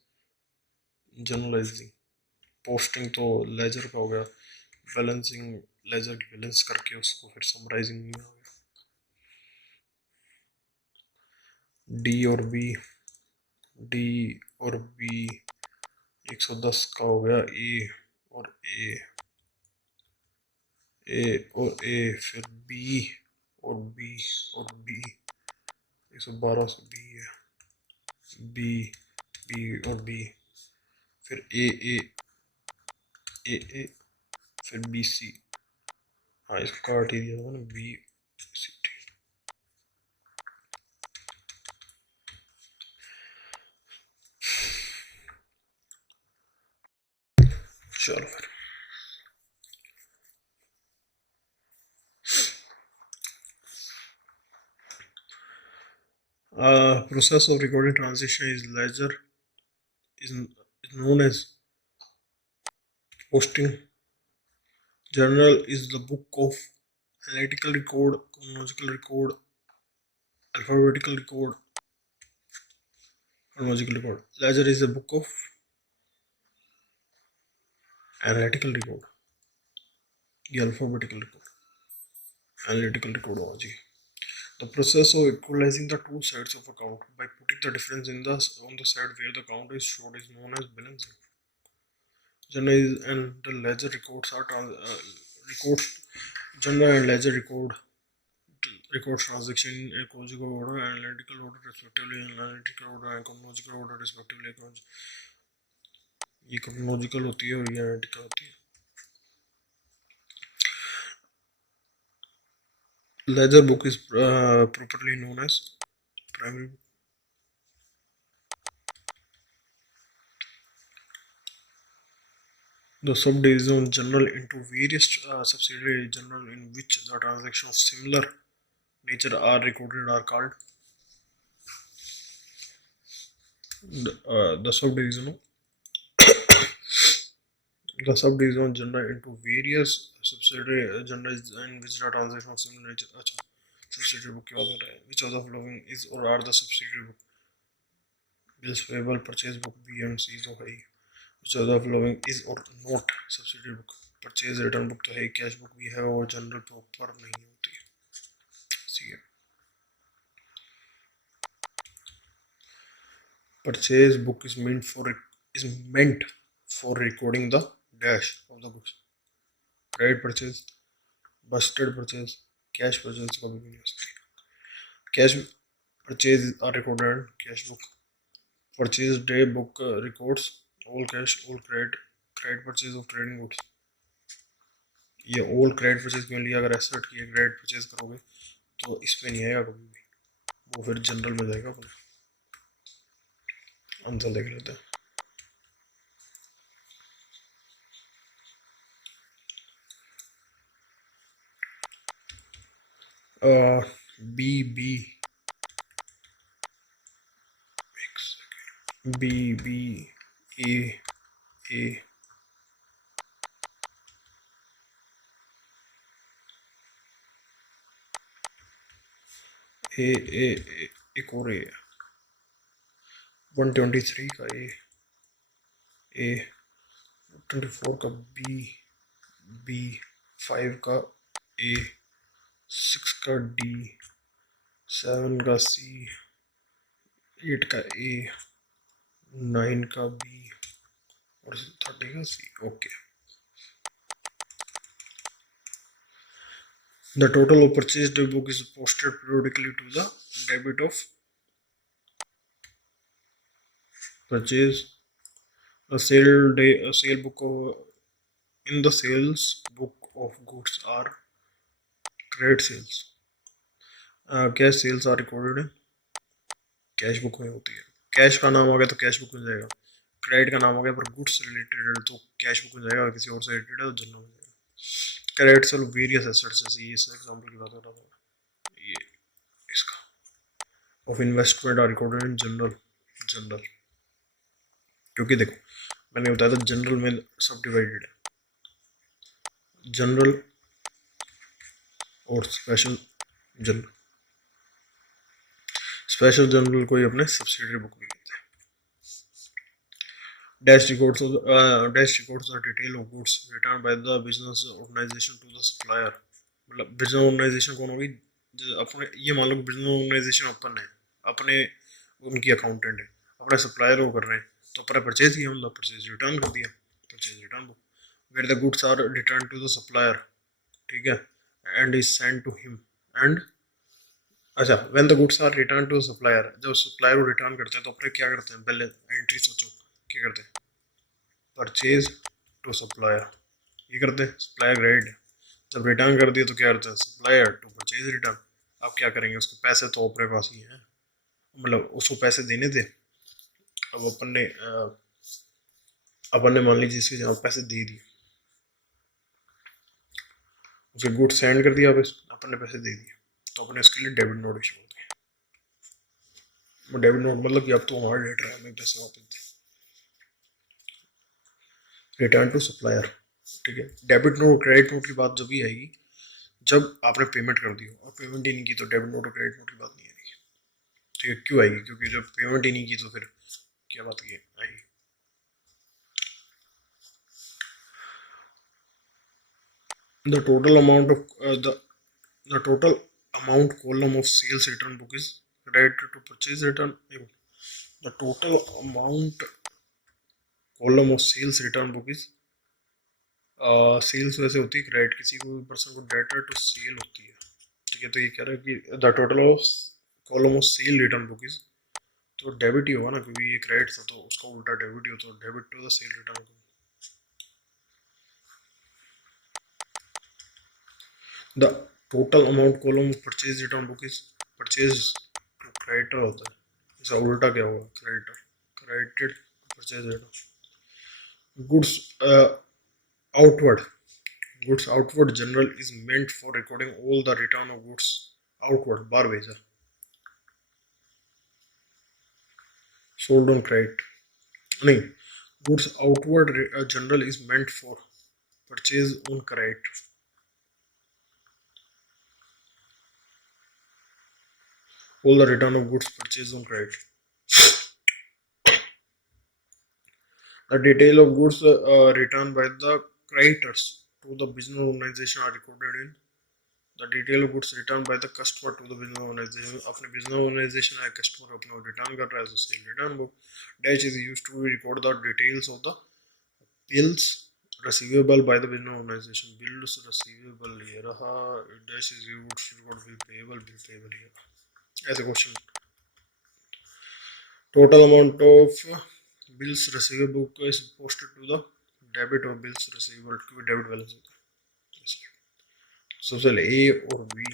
journalising. Posting तो ledger का हो गया, balancing laser की balance करके उसको फिर summarising में हो गया। डी और बी, डी और बी 110 का हो गया, ए और ए, ए और ए, फिर बी और बी और बी 112 से बी है, बी बी और बी, फिर ए ए ए ए, फिर बी सी, हाँ इसको काट ही दिया था ना, बी सी टी। चलो फिर process of recording transaction is ledger is known as posting. Journal is the book of analytical record, chronological record, alphabetical record, chronological record. Ledger is a book of analytical record. ये alphabetical record, analytical record होगा जी. The process of equalizing the two sides of account by putting the difference in the on the side where the count is showed is known as balancing. Journal and the ledger records are records. Journal and ledger records transaction in chronological order, analytical order respectively, analytical order and chronological order respectively. ये chronological होती है और ये analytical होती है. Ledger book is properly known as primary book. The subdivision journal into various subsidiary journal in which the transactions of similar nature are recorded are called the subdivision. The subdivision journal into various subsidiary journals in which the transactions of similar nature. अच्छा, subsidiary book की बात कर रहे हैं. Which of the following is or are the subsidiary book? Bills payable, purchase book, B and C तो है ही. Which of the following is or not subsidiary book? Purchase return book तो है, cash book भी है और general proper नहीं होती है. सी है. Purchase book is meant for recording the dash of the goods. Credit purchase, busted purchase, cash purchase कभी भी नहीं हो सकती. Cash purchase are recorded in cash book. Purchase day book records all cash, all credit purchase of trading goods. ये all credit purchase क्यों लिया? अगर asset की credit purchase करोगे तो इस पे नहीं आएगा कभी भी, वो फिर जनरल में जाएगा अपने. आंसर देख लेते हैं. B B B B A A एक और ए. 123 का ए 24 का बी 5 का ए 6 का डी 7 का सी 8 का ए 9 का बी और 30 का सी. Okay. The total of purchased book is posted periodically to the debit of purchase. A sale book in the sales book of goods are credit sales. Cash sales are recorded in cash book में होती है. Cash का नाम आ गया तो cash book में जाएगा. Credit का नाम आ गया पर गुड्स रिलेटेड है तो कैश बुक में जाएगा, और किसी और से रिलेटेड है तो जनरल में जाएगा. क्रेडिट सेल वेरियस एसेट्स, जैसे ये इस एग्जांपल की बात कर रहा था, ये इसका of investment are recorded in journal. क्योंकि देखो मैंने बताया था जनरल में सब डिवाइडेड है, जनरल और स्पेशल जनरल. स्पेशल जनरल को ही अपने सब्सिडरी बुक भी कहते हैं. Dash records the detail of goods return by the business organisation to the supplier. मतलब बिजनेस ऑर्गेनाइजेशन कौन होगी? अपने ये मान लो बिजनेस ऑर्गेनाइजेशन अपन है, अपने उनकी अकाउंटेंट है, अपने सप्लायर वो कर रहे हैं, तो अपने परचेज किया, मतलब परचेज रिटर्न कर दिया, purchase return book. Where the goods are return to the supplier, ठीक है, and is send to him and. अच्छा, when the goods are return to supplier, जब सप्लायर को रिटर्न करते हैं तो अपने क्या करते हैं? पहले एंट्री सोचो क्या करते हैं? परचेज टू सप्लायर ये करते हैं. सप्लायर ग्रेड जब रिटर्न कर दिया तो क्या करते हैं? Supplier to purchase return. अब क्या करेंगे? उसके पैसे तो अपने पास ही हैं, मतलब उसको पैसे देने थे. अब अपन ने मान लीजिए इसके जहाँ पैसे दे दिए, उसे गुड सेंड कर दिया, अपन ने पैसे दे दिए, तो अपने इसके लिए डेबिट नोट इशू होते हैं. वो डेबिट नोट मतलब कि अब तो हमारा डेट रहा है, हमें पैसे वापस दे. रिटर्न टू सप्लायर ठीक है। डेबिट नोट क्रेडिट नोट की बात जब भी आएगी जब आपने पेमेंट कर दी हो, और पेमेंट ही नहीं की तो डेबिट नोट और क्रेडिट नोट की बात नहीं आएगी। ठीक है, क्यों आएगी? क्योंकि जब पेमेंट ही नहीं की तो फिर क्या बात की आएगी? The total amount of the total amount column of sales return book is related to purchase return. The total amount column of sales return book is sales वैसे होती है क्रेडिट, किसी को पर्सन को डेटर टू सेल होती है। ठीक है, तो ये कह रहा है कि the total of column of cell return book is, तो डेबिट ही होगा ना, क्योंकि ये क्रेडिट था तो उसका उल्टा डेबिट ही होता है, debit to the sale return. The total amount column of purchase return book is, purchase to creditor होता है, इसका उल्टा क्या होगा? Creditor, credited purchase return. Goods outward, goods outward general is meant for recording all the return of goods outward बाहर भेजा, sold on credit नहीं, goods outward general is meant for purchase on credit, all the return of goods purchased on credit. The detail of goods returned by the creditors to the business organization are recorded in the detail of goods returned by the customer to the business organization. अपने business organization है, customer अपना return कर रहा है, तो sale return book dash is used to record the details of the bills receivable by the business organization. Bills receivable ये रहा, dash is used to record bill payable ये रहा। ऐसे question, total amount of bills receivable is posted to the debit or bills receivable, क्योंकि debit balance होता है। सबसे पहले ए और बी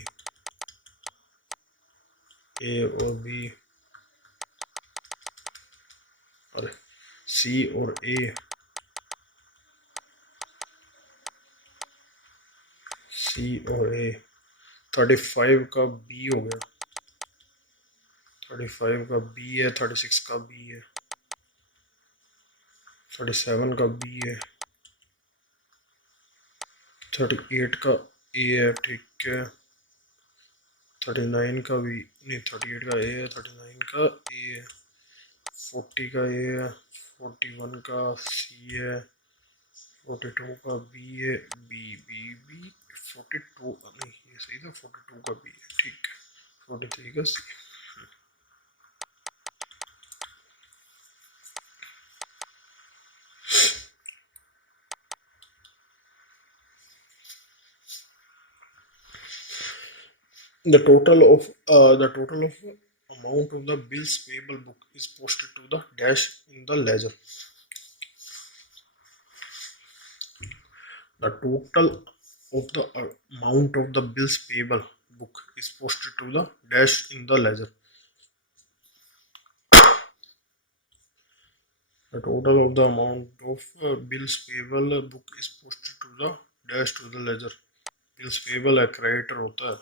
और सी और ए, सी और ए, 35 का बी हो गया, 35 का बी है, 36 का बी है, 37 का बी है, 38 का ए है, ठीक है, 39 का बी नहीं, 38 का ए है, 39 का ए है, 40 का ए है, 41 का सी है, 42 का बी है, बी बी बी, 42 नहीं ये सही था, 42 का बी है, ठीक है, 43 का सी। The total of amount of the bills payable book is posted to the dash in the ledger. The total of the amount of the bills payable book is posted to the dash in the ledger. The total of the amount of bills payable book is posted to the dash to the ledger. Bills payable है, creditor होता है।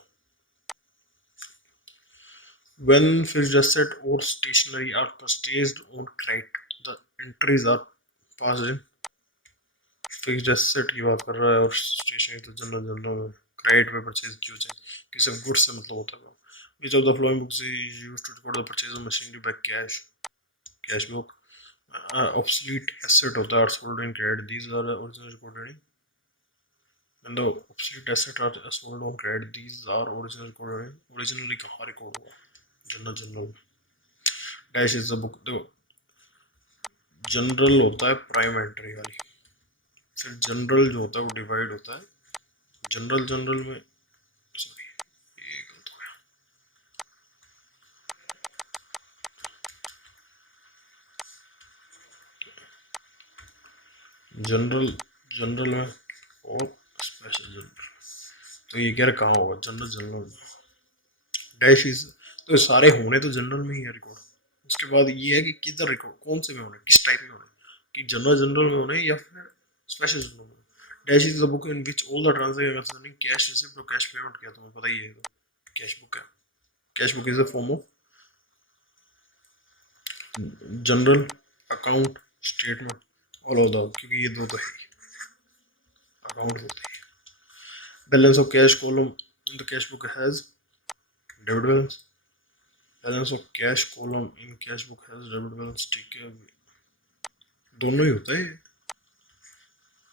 When fixed asset or stationery are purchased on credit, the entries are passed in. Fixed asset की बात कर रहा है और stationery तो जनरल में क्रेडिट पे परचेज क्यों चाहिए, कि सिर्फ गुड्स से मतलब होता है। Which of the following books is used to record the purchase of machinery by cash, cash book. Obsolete asset होता है, are sold in credit, these are original recorded in, when the obsolete assets are sold on credit, these are original recorded in, originally कहाँ record हुआ? General dash is the book, देखो general होता है prime entry वाली, फिर general जो होता है वो डिवाइड होता है जनरल में, सॉरी ये गलत हो गया, जनरल में और स्पेशल जनरल। तो ये कह रहा कहाँ होगा? जनरल में। डैश इज, तो सारे होने तो जनरल में ही है रिकॉर्ड। उसके बाद ये है कि किधर रिकॉर्ड, कौन से में होने, किस टाइप में होने, कि जनरल में होने या फिर स्पेशल जनरल में। Dash is the book in which all the transaction concerning cash receipt और कैश पेमेंट, किया तुम्हें पता ही है, तो कैश बुक है। Cash book is a form of general account statement, all of the, क्योंकि ये दो तो है। अकाउंट होता है। Balance of cash column in the cash book has debit balance, balance of cash column in cash book has debit balance. ठीक है, दोनों ही होता है।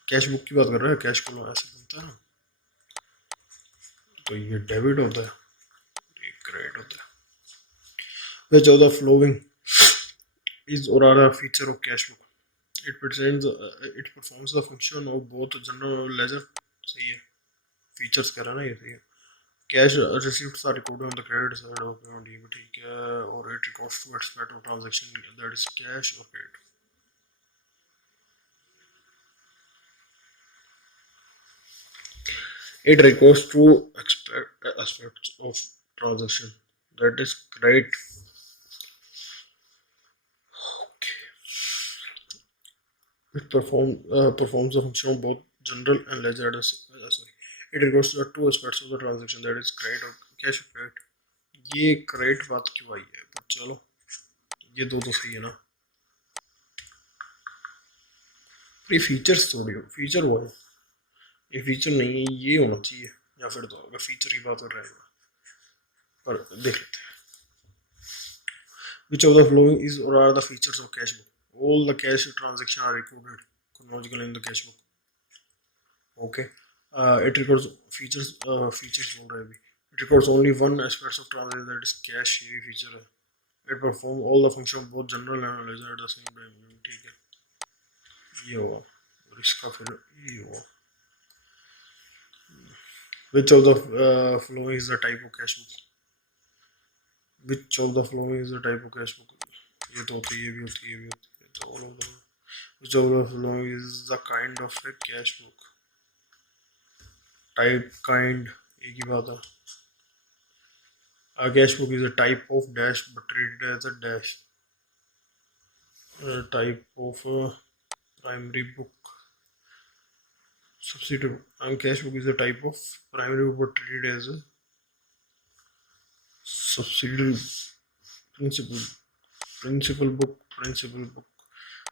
कैश बुक की बात कर रहा है, कैश कॉलम ऐसे बनता है ना, तो ये डेबिट होता है, ये क्रेडिट होता है। Which of the following is or are a feature of cash book? It performs the function of both general और ledger। सही है, फीचर्स कह रहा है ना, ये सही है। Cash receipts are recorded on the credit side of payment, ये भी ठीक है। और it records to expect of transaction that is cash or credit। It records to expect aspects of transaction that is credit। It performs the function of both general and ledger। Sorry, it records to the two aspects of the transaction that is credit or cash or credit। ये credit बात क्यों आई है, पर चलो ये दो तो सही है ना। ये फीचर्स थोड़ी हो, फीचर वो है, ये फीचर नहीं है, ये होना चाहिए। या फिर तो अगर फीचर की बात कर रहे हैं, पर देख लेते हैं। Which of the following is or are the features of cash book? All the cash transactions are recorded chronologically in the cash book। Okay, it records features बोल रहा है अभी। It records only one aspect of transaction that is cash, ये feature है। It performs all the function of both general and ledger at the same time। ठीक है, ये होगा, और इसका फिर ये होगा। Which of the following is the type of cash book? Which of the following is the type of cash book? ये तो होती है, ये भी होती है, ये भी होती है, तो all of them। Which of the following is the kind of a cash book? Type, kind, एक ही बात है। A cash book is a type of dash but treated as a dash। A type of primary book, subsidiary book। And cash book is a type of primary book but treated as a subsidiary principal book,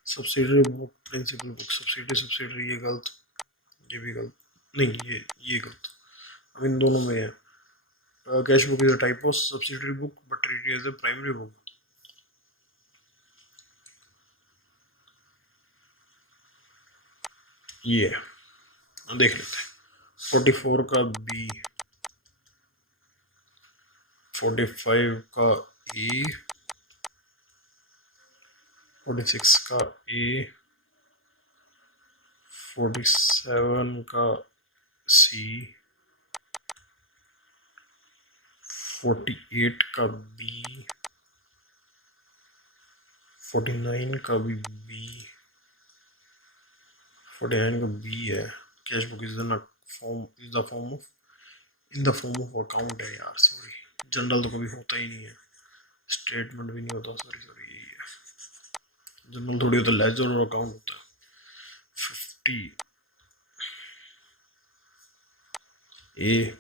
subsidiary book, principal book। subsidiary ये गलत, ये भी गलत, नहीं ये गलत। अब इन दोनों में है। Cash book is a type of subsidiary book but treated as a primary book. ये देख लेते हैं। 44 का बी, 45 का ए, 46 का ए, 47 का सी, 48 का बी, 49 का भी बी, 49 का बी है। Cash book is the form of in the form of account है यार, सॉरी, जनरल तो कभी होता ही नहीं है, स्टेटमेंट भी नहीं होता, सॉरी यही है। जनरल थोड़ी होता, लेजर और अकाउंट होता है। 50 A,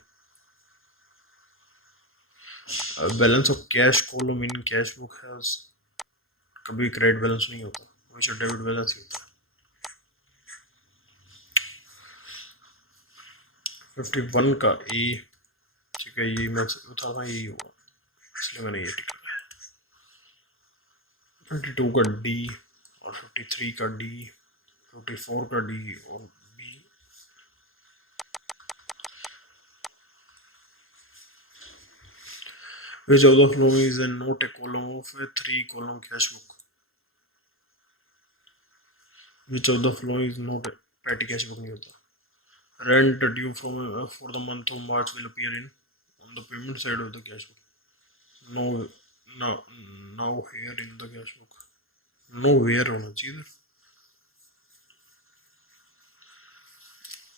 balance of cash column in cash book has, कभी क्रेडिट बैलेंस नहीं होता, हमेशा डेबिट बैलेंस ही होता है। 51 का ए, ठीक है, ये मैं बता रहा यही होगा, इसलिए मैंने ये टिक किया। 52 का डी और 53 का डी, 54 का डी और B. Which of the following is not a column of a 3-column cash book? Which of the following is not a petty cash book नहीं होता। Rent due from for the month of March will appear in on the payment side of the cash book। No, now here in the cash book, nowhere होना चाहिए।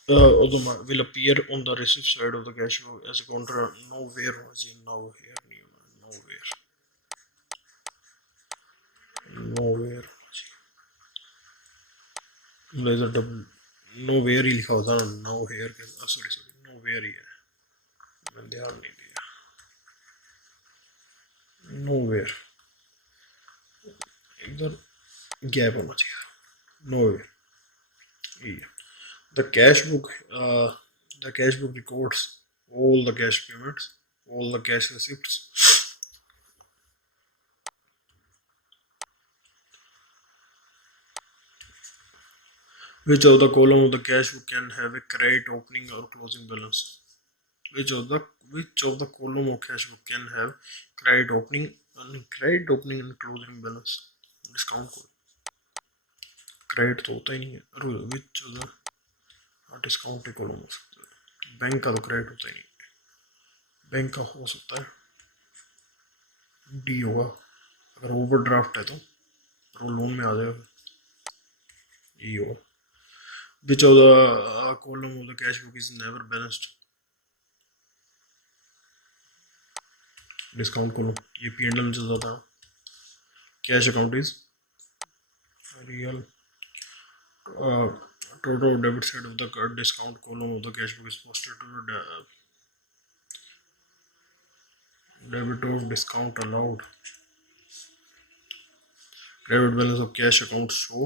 Will appear on the receipt side of the cash book as a counter। nowhere होना चाहिए, now here नहीं होना, nowhere होना चाहिए। Laser double nowhere ही लिखा होता ना, now here के, सॉरी nowhere ही है, मैंने ध्यान नहीं दिया। nowhere इधर गैप होना चाहिए, nowhere ये। The cash book, the cash book records all the cash payments, all the cash receipts. Which of the column of the cash book can have a credit opening or closing balance? Which of the column of cash book can have credit opening and closing balance? Discount column. Credit तो होता ही नहीं है. Which of the discount column हो सकता है. Bank का तो credit होता ही नहीं. बैंक का हो सकता है डी होगा अगर ओवरड्राफ्ट है तो, और वो लोन में आ जाएगा. ई होगा. Which of the column of the cash book is never balanced? Discount column. ये P&L में चल जाता है. Cash account is real. Total debit side of the discount column of the cash book is posted to the debit of discount allowed. Debit balance of cash account show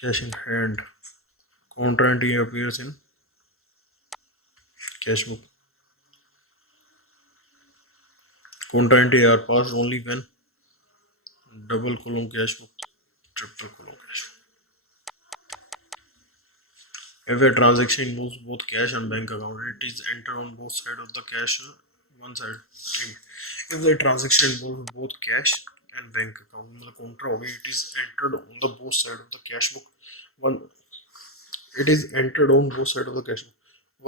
cash in hand. Contra entry appears in cash book. Contra entry are passed only when double column cash book, triple column cash book. If a transaction involves both cash and bank account, it is entered on both sides of the cash. One side. If the transaction involves both cash and bank account, मतलब contra हो गई, it is entered on the both side of the cash book. It is entered on both sides of the cash book.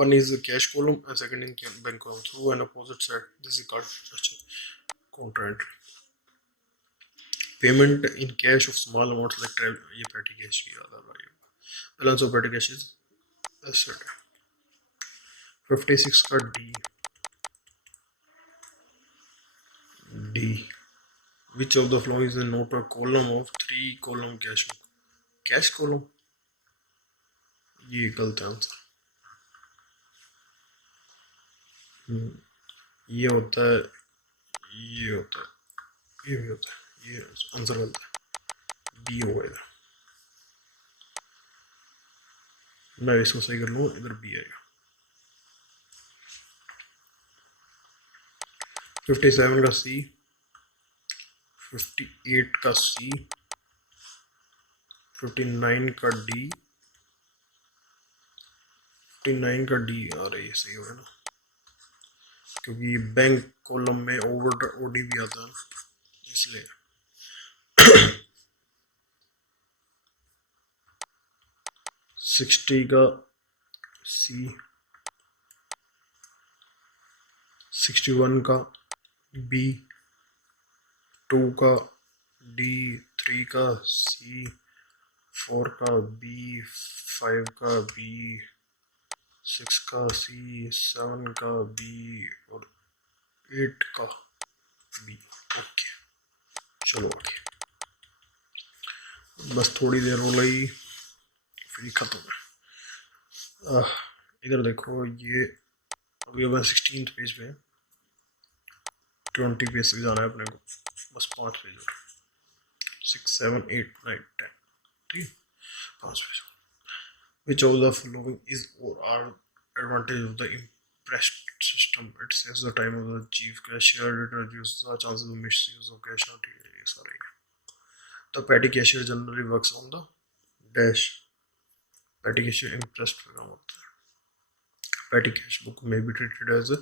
One is the cash column and second in bank column through an opposite side. This is called contra entry. Payment in cash of small amounts like travel. ये petty cash की याद आ रहा है. Balance of petty cash is asset. 56 का D. Which of the following is not a column of 3 column cash book? Cash column. ये गलत है answer. ये होता है, ये होता है, ये भी होता है. ये आंसर गलत है. बी होगा इधर. मैं इसको सही कर लूँ, इधर बी आएगा. 57 का सी, 58 का सी, 59 का डी, 59 का डी आ रही है. सही होगा ना, क्योंकि बैंक कॉलम में ओवर ओडी भी आता है इसलिए. 60 का सी, 61 का बी, 2 का डी, 3 का सी, 4 का बी, 5 का बी, 6 का सी, 7 का बी और 8 का बी. ओके, चलो आगे. बस थोड़ी देर हो गई, फिर खत्म है. इधर देखो, ये अभी अपन 16th पेज पे, 20 पेज तक जाना है अपने को. बस 5 पेज और, 6, 7, 8, 9, 10. ठीक है, 5 page. Which of the following is or are advantage of the impressed system? It saves the time of the chief cashier. It reduces the chances of misuse of cash. Sorry. The petty cashier generally works on the dash. Petty cashier impressed पे काम होता है. Petty cash book may be treated as a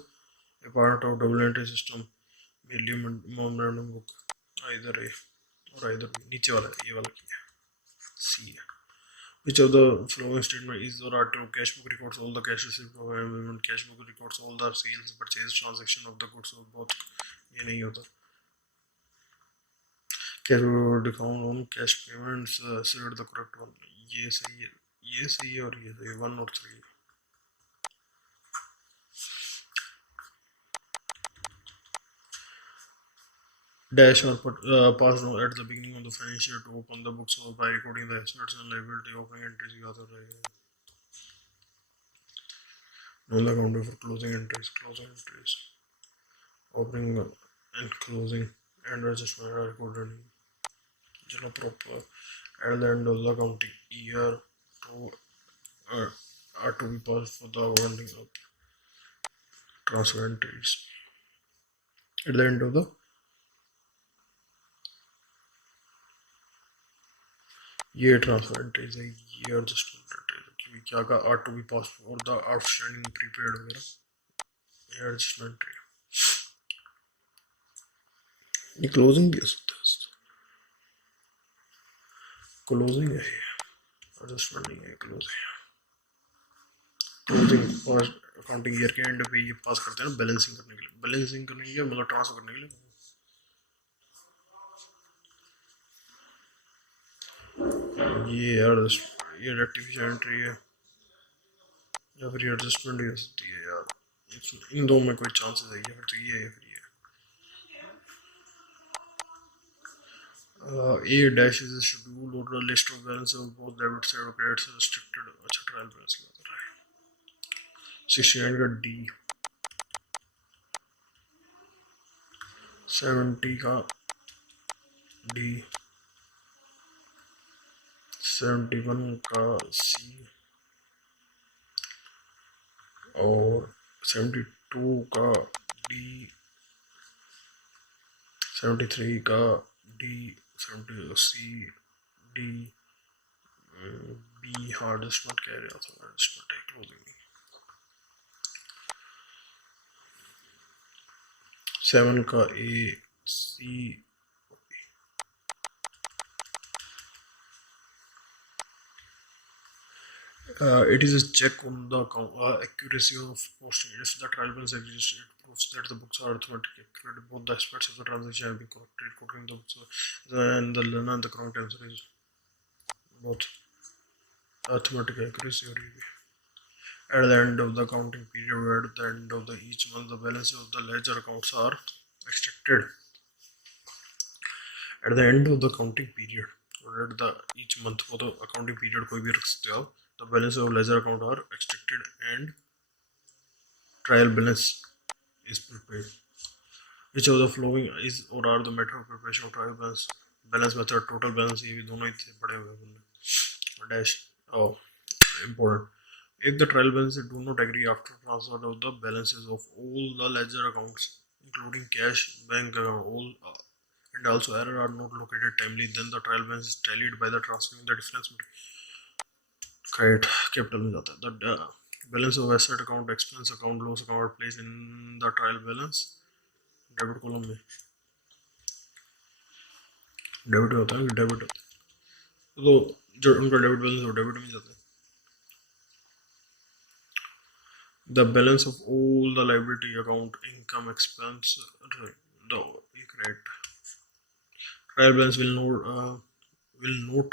part of double entry system. Merely memorandum book. Either A or either B. नीचे वाला ये वाला क्या है? C है. Which of the following statement is or are true? Cash book records all the cash received of payment. Cash book records all the sales, purchase, transaction of the goods or both. ये नहीं होता. Cash book account on cash payments. Select the correct one. ये सही है, ये सही है और ये सही है. 1 और 3. Dash or passed at the beginning of the financial year to open the books or by recording the assets and liability opening entries. याद आ रहा है. Non accounting for closing entries, opening and closing and adjustment are recorded. Chalo proper at the end of the accounting year to are to be passed for the accounting of transfer entries. At the end of the ये transfer entries है, ये adjustment entries है, क्या का are to be पास और the outstanding prepaid वगैरह, ये adjustment entry. ये क्लोजिंग भी हो सकता है, क्लोजिंग है, एडजस्टमेंट नहीं है, क्लोजिंग और अकाउंटिंग ईयर के एंड पे ये पास करते हैं ना बैलेंसिंग करने के लिए, बैलेंसिंग करने के लिए मतलब ट्रांसफर करने के लिए। ये रेक्टिफिकेशन एंट्री है या फिर एडजस्टमेंट ही हो सकती है यार, इन दो में कोई चांसेस है, या फिर तो ये है या फिर ये। A dash is a schedule or a list of balances of both debit side और credit side restricted। अच्छा ट्रायल बैलेंस की बात कर रहा है। 69 का D, 70 का D, 71 का C और 72 का D, 73 का D, 70 का C, D, B। हाँ एडजस्टमेंट कह रहा था, एडजस्टमेंट है, क्लोजिंग नहीं। 7 का A, C, it is a check on the accuracy of posting. If the trial balance exists, it proves that the books are arithmetically accurate. Both the aspects of the transaction have been corrected according to the books, and the learner and the correct answer is both arithmetic accuracy or EV. At the end of the accounting period, or at the end of each month, the balances of the ledger accounts are extracted. At the end of the accounting period, or at the each month for the accounting period कोई भी रख सकते हो आप, the balance of ledger account are extracted and trial balance is prepared. Which of the following is or are the method of preparation of trial balance? Balance method, total balance, ये भी दोनों ही थे पढ़े हुए बंदे। Dash, oh important. If the trial balances do not agree after transfer of the balances of all the ledger accounts, including cash, bank account, all and also error are not located timely, then the trial balance is tallied by the transferring the difference between credit capital में जाता है। The balance of asset account, expense account, loss account are placed in the trial balance debit column में। Debit होता है कि debit होता है, तो जो उनका डेबिट बैलेंस वो डेबिट में जाता है। The balance of all the liability account, income, expense, the credit trial balance will not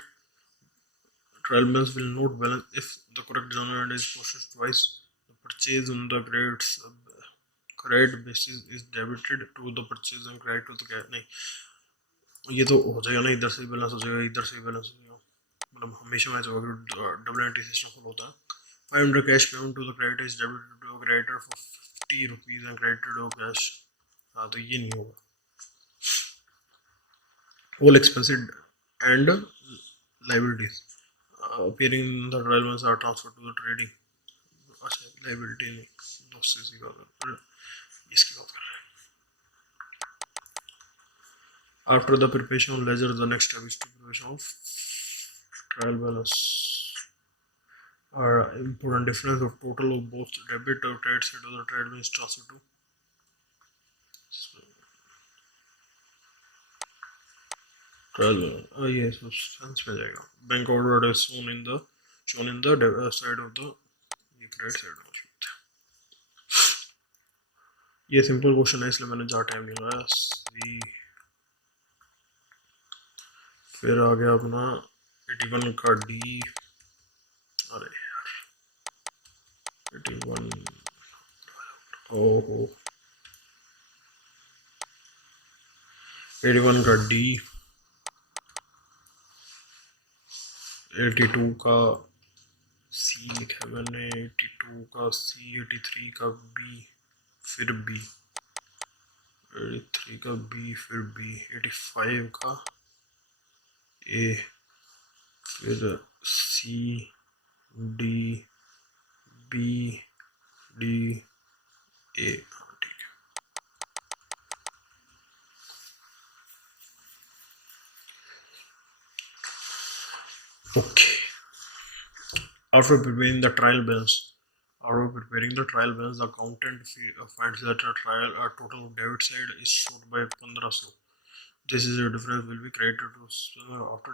trial balance will not balance if the correct denominator is processed twice. The purchase on the credit basis is debited to the purchase and credit to the cash। नहीं ये तो हो जाएगा ना, इधर से balance हो जाएगा, इधर से बैलेंस हो जाएगा, मतलब हमेशा मैच होगा, डबल एंट्री सिस्टम फॉलो होता है। 500 cash payment to the creditor is debited to a creditor for 50 rupees and credited to cash। हाँ तो ये नहीं होगा। All expenses and liabilities appearing in the trial balance are transferred to the trading। अच्छा liability नहीं, losses की बात कर रहे हैं, इसकी बात कर रहे हैं। After the preparation of ledger, the next step is to preparation of trial balance। Important difference of total of both debit or credit side of the trade balance transfer to trial। ये suspense में जाएगा। Bank order is shown in the side of the credit side में। ये simple question है इसलिए मैंने ज़्यादा time नहीं लगाया। फिर आ गया अपना 81 का डी, अरे यार 81, ओहो 81 का डी, 82 का सी लिखा है मैंने, 82 का सी, 83 का बी, फिर बी, 83 का बी, फिर बी, 85 का ए, फिर सी, D B D A, ठीक है। Okay. After preparing the trial balance, the accountant finds that a total debit side is short by 1500. This is a difference will be credited to after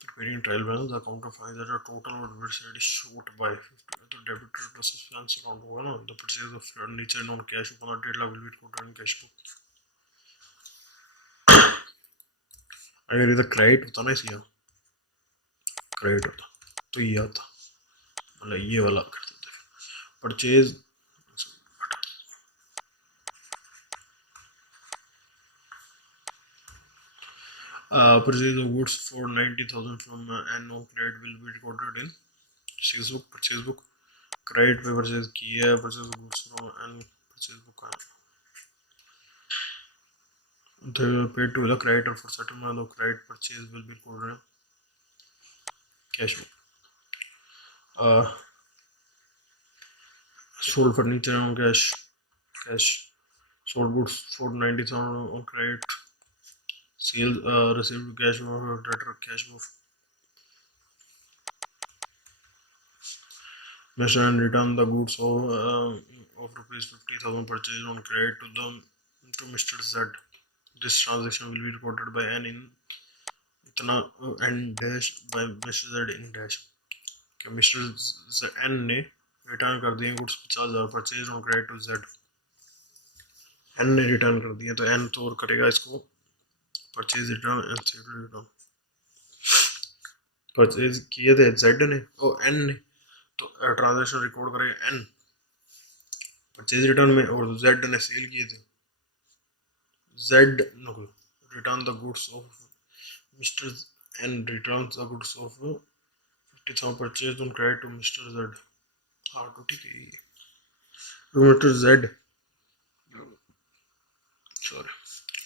preparing trial balance. The accountant finds that a total debit side is short by 50. The debitor plus expense account होगा ना, the purchase of furniture non cash upon the date will be recorded in cash book. अगर इधर credit होता ना इसलिए credit होता तो ये आता, मतलब ये वाला कर देते purchase purchase of goods for 90,000 from an non credit will be recorded in purchase book. Credit पे purchase की है, purchase of goods from an purchase book है. The paid to the creditor for settlement of credit purchase will be recorded in cash book. Sold furniture on cash. Sold goods for 90,000 on credit. Sales received cash or debtor cash book. Measure and return the goods of rupees 50,000 purchased on credit to Mr. Z. This transaction will be recorded by N in इतना N dash by Mr. Z in dash. कि Mr. N ने return कर दिए goods 50,000 purchase on credit to Z. N ने return कर दिए तो N तो करेगा इसको purchase return and sale return. Purchase किए थे Z ने और N ने, तो ट्रांजैक्शन रिकॉर्ड करेगा N परचेज रिटर्न में, और Z ने सेल किए थे Z no return the goods of Mr. N returns the goods of 50,000 purchased on credit to Mr. Z. हाँ तो ठीक है, to Mr. Z. Sorry.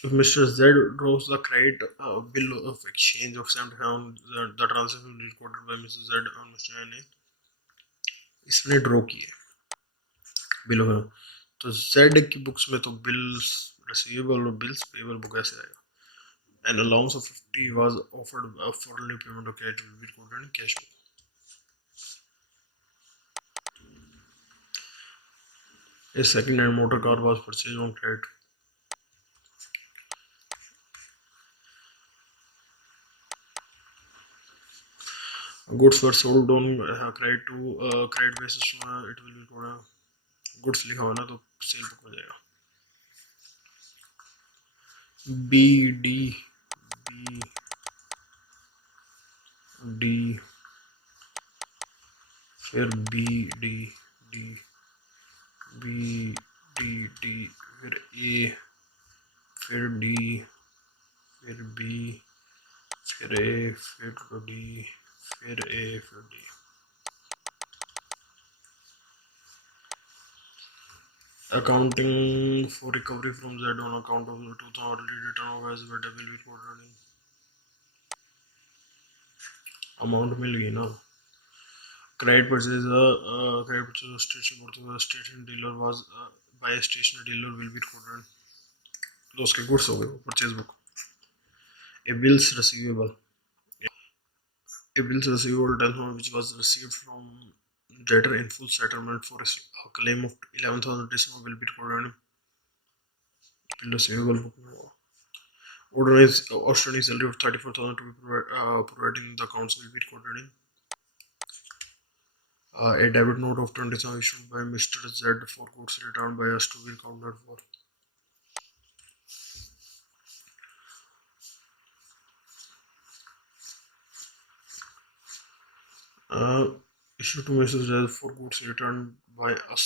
If Mr. Z draws the credit bill of exchange of 70,000, the transaction will be recorded by Mr. Z on Mr. N. इसने draw किए bill हो, तो Z की books में तो बिल्स रिसीवेबल और bills payable book ऐसे आएगा. An allowance of 50 was offered for early payment of cash will be recorded in cash book. A second-hand motor car was purchased on credit. Goods were sold on credit to credit basis. It will be recorded. Goods लिखा हुआ ना तो cell book हो जाएगा. B D फिर B D फिर A फिर D फिर B फिर A फिर D फिर A फिर D. Accounting for recovery from Z on account of the 2000 early return of as will be recorded in amount मिल गई ना. Credit purchase station dealer was by a stationery dealer will be recorded. तो उसके goods हो गए purchase book. A bills receivable telephone which was received from debtor in full settlement for a claim of 11,000 will be recorded in bill receivable book. Outstanding salary of 34,000 to be provided in the accounts will be recorded in a debit note of 20,000 issued by Mr. Z for goods returned by us to be accounted for. Issued to Mr. Z for goods returned by us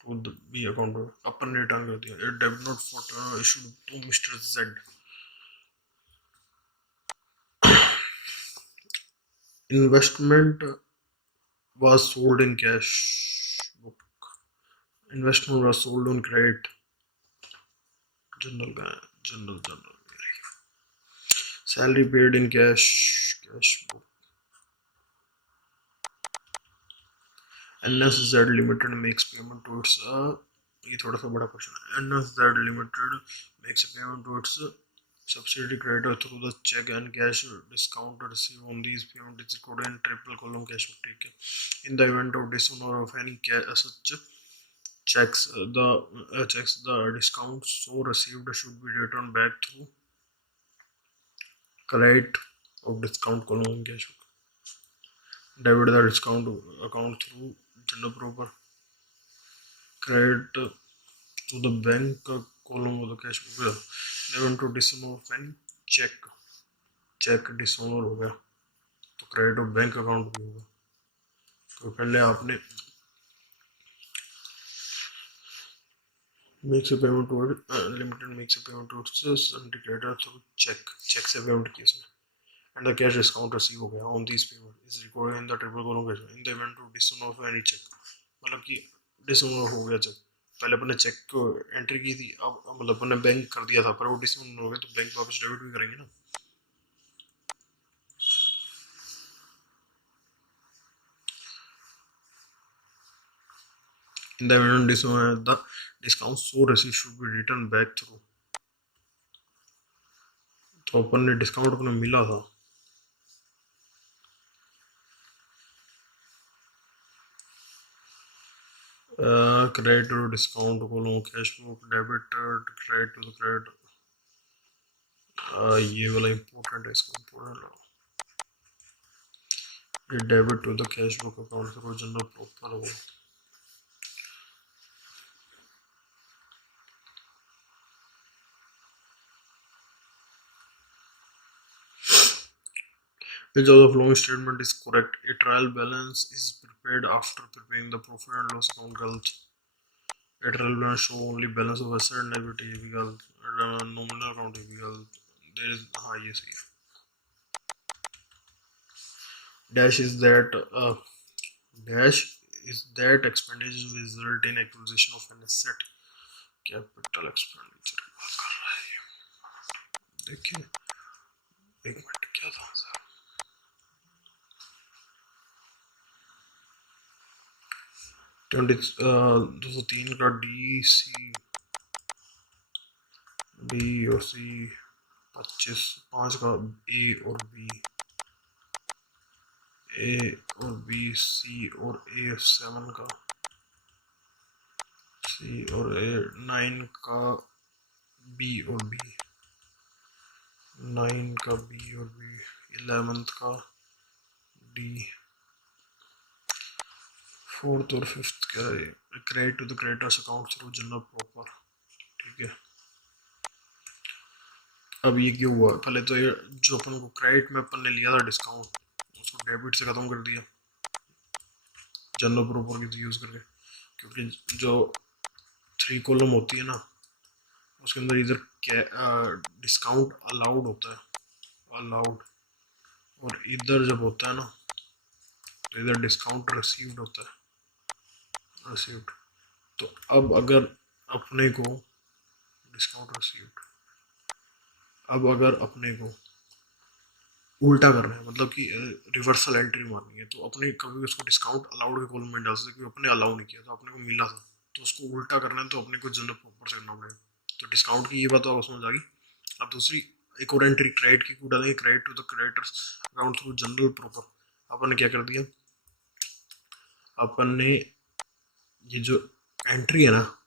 to be accounted upon return कर दिया. A debit note for issued to Mr. Z. Investment was sold in cash book. Investment was sold on credit. General. Salary paid in cash book. NS Z limited makes payment to its, ये थोड़ा सा बड़ा question है। NS Z limited makes payment to its subsidiary creditor through the check and cash discount received on these payment is recorded in triple column cash book. ठीक है, in the event of dishonor of any such checks, the discount so received should be returned back through credit of discount column in cash book. Debit the discount account through general proper, credit to the bank column of the cash book. Event to dishonor of any check dishonour हो गया तो credit of bank account भी होगा। तो पहले आपने makes a payment to limited makes a payment to syndicator through cheque से payment की उसने and the cash discount receive हो गया on this payment is recorded in the triple column cash in the event of dishonour of any cheque, मतलब कि dishonour हो गया check, पहले अपने चेक को एंट्री की थी, अब मतलब अपने बैंक कर दिया था पर वो डिसऑनर हो गया तो बैंक वापस डेबिट भी करेंगे ना। In the event dishonor, the discount so received should be returned back through, तो अपन ने डिस्काउंट अपने मिला था क्रेडिट टू डिस्काउंट को cash book debit credit to the credit, ये वाला इम्पोर्टेंट है, इसको important debit to the cash book account through journal proper हो। Which of the following statement is correct? A trial balance is prepared after preparing the profit and loss account गलत। A trial balance show only balance of asset and liability, ये भी गलत। Nominal account ये भी गलत। There is, हाँ ये सही है। Dash is that expenditure result in acquisition of an asset, capital expenditure की बात कर रहा है ये। देखिए एक मिनट क्या था सर, 203 का डी और सी, 5 का ए और बी सी और ए, 7 का सी और ए, 9 का बी और बी, 9 का बी और बी, 11 का डी, 4th और 5th क्या है, credit to the creditors account through journal proper. ठीक है, अब ये क्यों हुआ, पहले तो ये जो अपन को क्रेडिट में अपन ने लिया था डिस्काउंट उसको डेबिट से ख़त्म कर दिया जनरल प्रॉपर की यूज़ करके, क्योंकि जो 3 कॉलम होती है ना उसके अंदर इधर डिस्काउंट अलाउड होता है, अलाउड, और इधर जब होता है ना तो इधर डिस्काउंट रिसीव्ड होता है, रिसीव्ड। तो अब अगर अपने को डिस्काउंट रिसीव्ड, अब अगर अपने को उल्टा करना है, मतलब कि रिवर्सल एंट्री मारनी है, तो अपने कभी उसको डिस्काउंट अलाउड के कॉलम में डाल सकते, क्योंकि अपने अलाउ नहीं किया था, अपने को मिला था, तो उसको उल्टा करना है तो अपने को जनरल प्रॉपर से करना पड़ेगा। तो डिस्काउंट की ये बात आपको समझ आ गई। अब दूसरी एक और एंट्री क्रेडिट की डालेंगे, credit to the creditors account through journal proper. अपन ने क्या कर दिया, अपन ने ये जो एंट्री है ना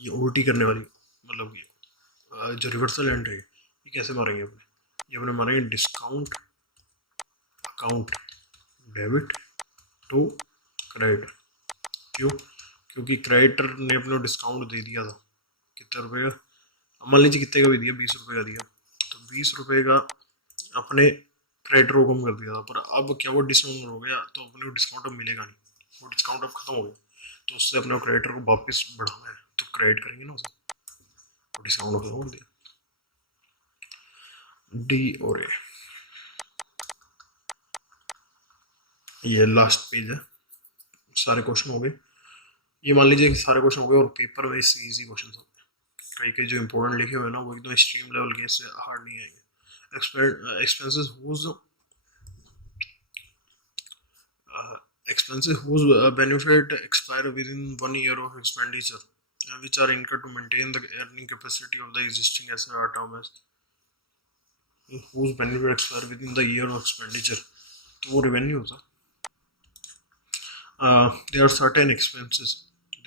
ये उल्टी करने वाली, मतलब ये जो रिवर्सल एंट्री है ये कैसे मारेंगे अपने, ये अपने मारेंगे discount account debit to creditor. क्यों, क्योंकि क्रेडिटर ने अपने डिस्काउंट दे दिया था कितने रुपए का, मान लीजिए कितने का भी दिया, 20 रुपये का दिया, तो 20 रुपये का अपने क्रेडिटर को कम कर दिया था, पर अब क्या वो डिस्काउंट हो गया तो अपने को डिस्काउंट अब मिलेगा नहीं, वो डिस्काउंट अब खत्म हो गया, तो उससे अपने क्रेडिटर को वापस बढ़ाना है तो क्रेडिट करेंगे ना उसे, तो डिस्काउंट खत्म कर दिया। डी और ए, ये लास्ट पेज है, सारे क्वेश्चन हो गए, ये मान लीजिए कि सारे क्वेश्चन हो गए और पेपर में इससे इजी क्वेश्चन हो गए, कई कई जो इंपॉर्टेंट लिखे हुए हैं ना वो एकदम एक्सट्रीम लेवल के, इससे हार्ड नहीं आएंगे। Expenses whose expenses whose benefit expire within 1 year of expenditure, which are incurred to maintain the earning capacity of the existing asset atoms, whose benefit expire within the year of expenditure. तो वो revenue होता. There are certain expenses.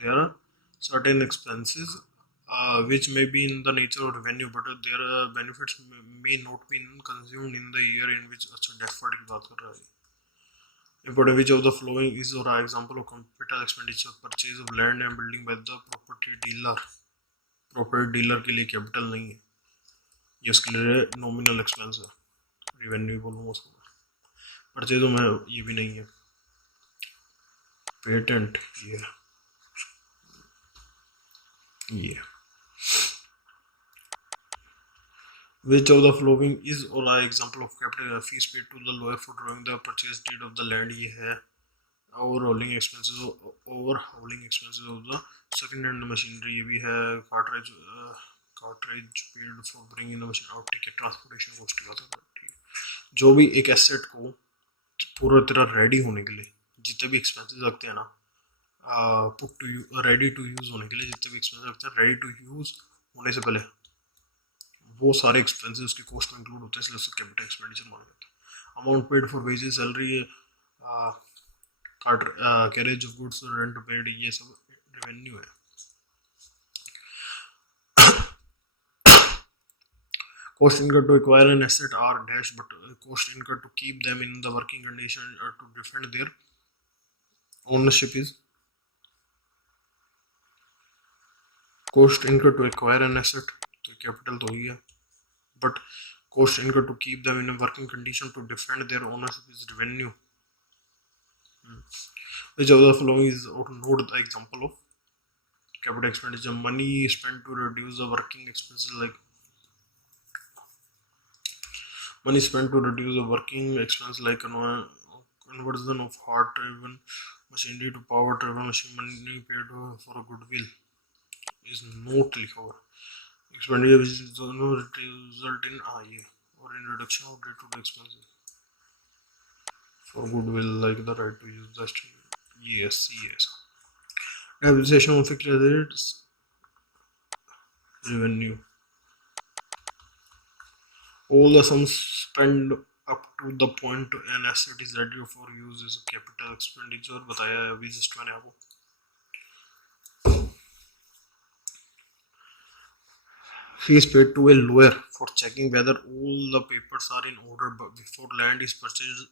There are certain expenses which may be in the nature of revenue, but their benefits may not be consumed in the year in which. अच्छा deferred की बात कर रहा है. But which of the following is or an example of capital expenditure? Purchase of land and building by the property dealer. Property dealer के लिए capital नहीं है, ये उसके लिए nominal expense है. Revenue बोलूँगा उसको. Purchase में ये भी नहीं है. Patent ये. Which of the following is or an example of capital fees paid to the lawyer for drawing the purchase deed of the land? ये है. Overhauling expenses of the second hand machinery, ये भी है. cartridge paid for bringing the machine out. ठीक है. Transportation cost की बात कर रहे हैं. जो भी एक एसेट को पूरा तरह रेडी होने के लिए जितने भी एक्सपेंसेस लगते हैं ना, put to ready to use होने के लिए जितने भी एक्सपेंसेस लगते हैं, रेडी टू यूज होने से पहले वो सारे एक्सपेंसेस उसकी कॉस्ट में इंक्लूड होते हैं, इसलिए उसको कैपिटल एक्सपेंडिचर माना जाता है. Amount paid for wages, salary, carriage of goods, rent paid, ये सब रेवेन्यू है. Cost incurred to acquire an asset are dash, but cost incurred to keep them in the working condition or to defend their ownership is. Cost incurred to acquire an asset, तो capital तो ही है, but cost incurred to keep them in a working condition to defend their ownership is revenue. Which of the following is or note the example of capital expenditure? Money spent to reduce the working expenses, like money spent to reduce the working expense like conversion of hard driven machinery to power driven machine. Money paid for a goodwill is not लिखा हुआ. Expenditure which is no result in ये or in reduction of day-to-day expenses for goodwill, like the right to use the street. Yes. Depreciation of fixed assets, revenue. All the sums spent up to the point an asset is ready for use is a capital expenditure. बताया है अभी just मैंने आपको. Fees paid to a lawyer for checking whether all the papers are in order before land is purchased.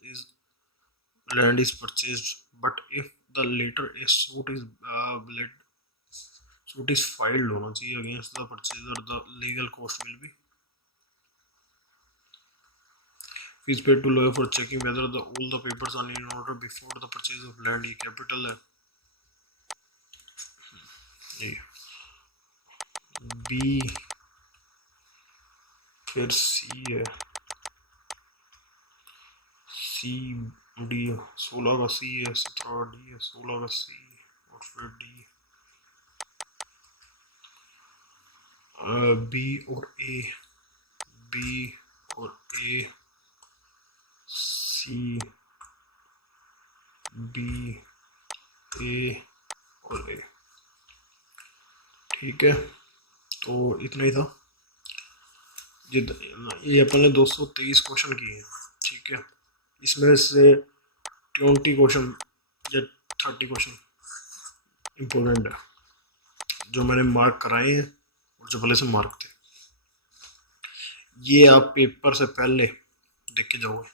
But if the later a suit is filed होना चाहिए against the purchaser, the legal cost will be. Fees paid to lawyer for checking whether all the papers are in order before the purchase of land, ये capital है. B फिर C है. C D 16 का C है, 17 D है, 16 का C और फिर D. B और A, C, B, A और A. ठीक है, तो इतना ही था. ये अपन ने 223 क्वेश्चन किए हैं. ठीक है, इसमें से 20 क्वेश्चन या 30 क्वेश्चन इम्पोर्टेंट है जो मैंने मार्क कराए हैं और जो पहले से मार्क थे. ये आप पेपर से पहले देख के जाओगे.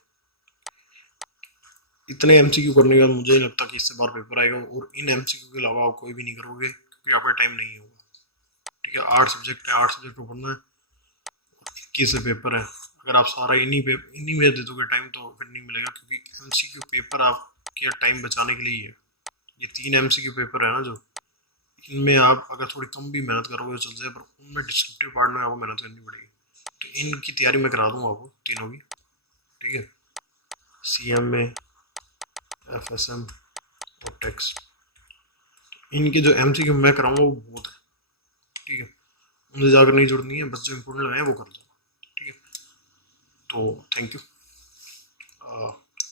इतने एमसीक्यू करने का मुझे नहीं लगता कि इससे बार पेपर आएगा, और इन एमसीक्यू के अलावा आप कोई भी नहीं करोगे क्योंकि आप पे टाइम नहीं होगा. ठीक है, 8 सब्जेक्ट है, 8 सब्जेक्ट को पढ़ना है, 21 से पेपर है. अगर आप सारा इन्हीं में दे दोगे टाइम तो फिर नहीं मिलेगा, क्योंकि एमसीक्यू पेपर आपके टाइम बचाने के लिए है. ये 3 एमसीक्यू पेपर है ना, जो इनमें आप अगर थोड़ी कम भी मेहनत करोगे तो चल जाए, पर उनमें डिस्क्रिप्टिव पार्ट में आपको मेहनत करनी पड़ेगी. तो इनकी तैयारी मैं करा दूंगा आपको तीनों की. ठीक है, सीएम में, एफएसएम और टैक्स, इनके जो एमसीक्यू मैं कराऊंगा वो बहुत है. ठीक है, उनसे जाकर नहीं जुड़नी है, बस जो इम्पोर्टेंट लगाए वो कर दूंगा. ठीक है, तो thank you,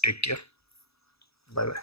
take care, bye bye.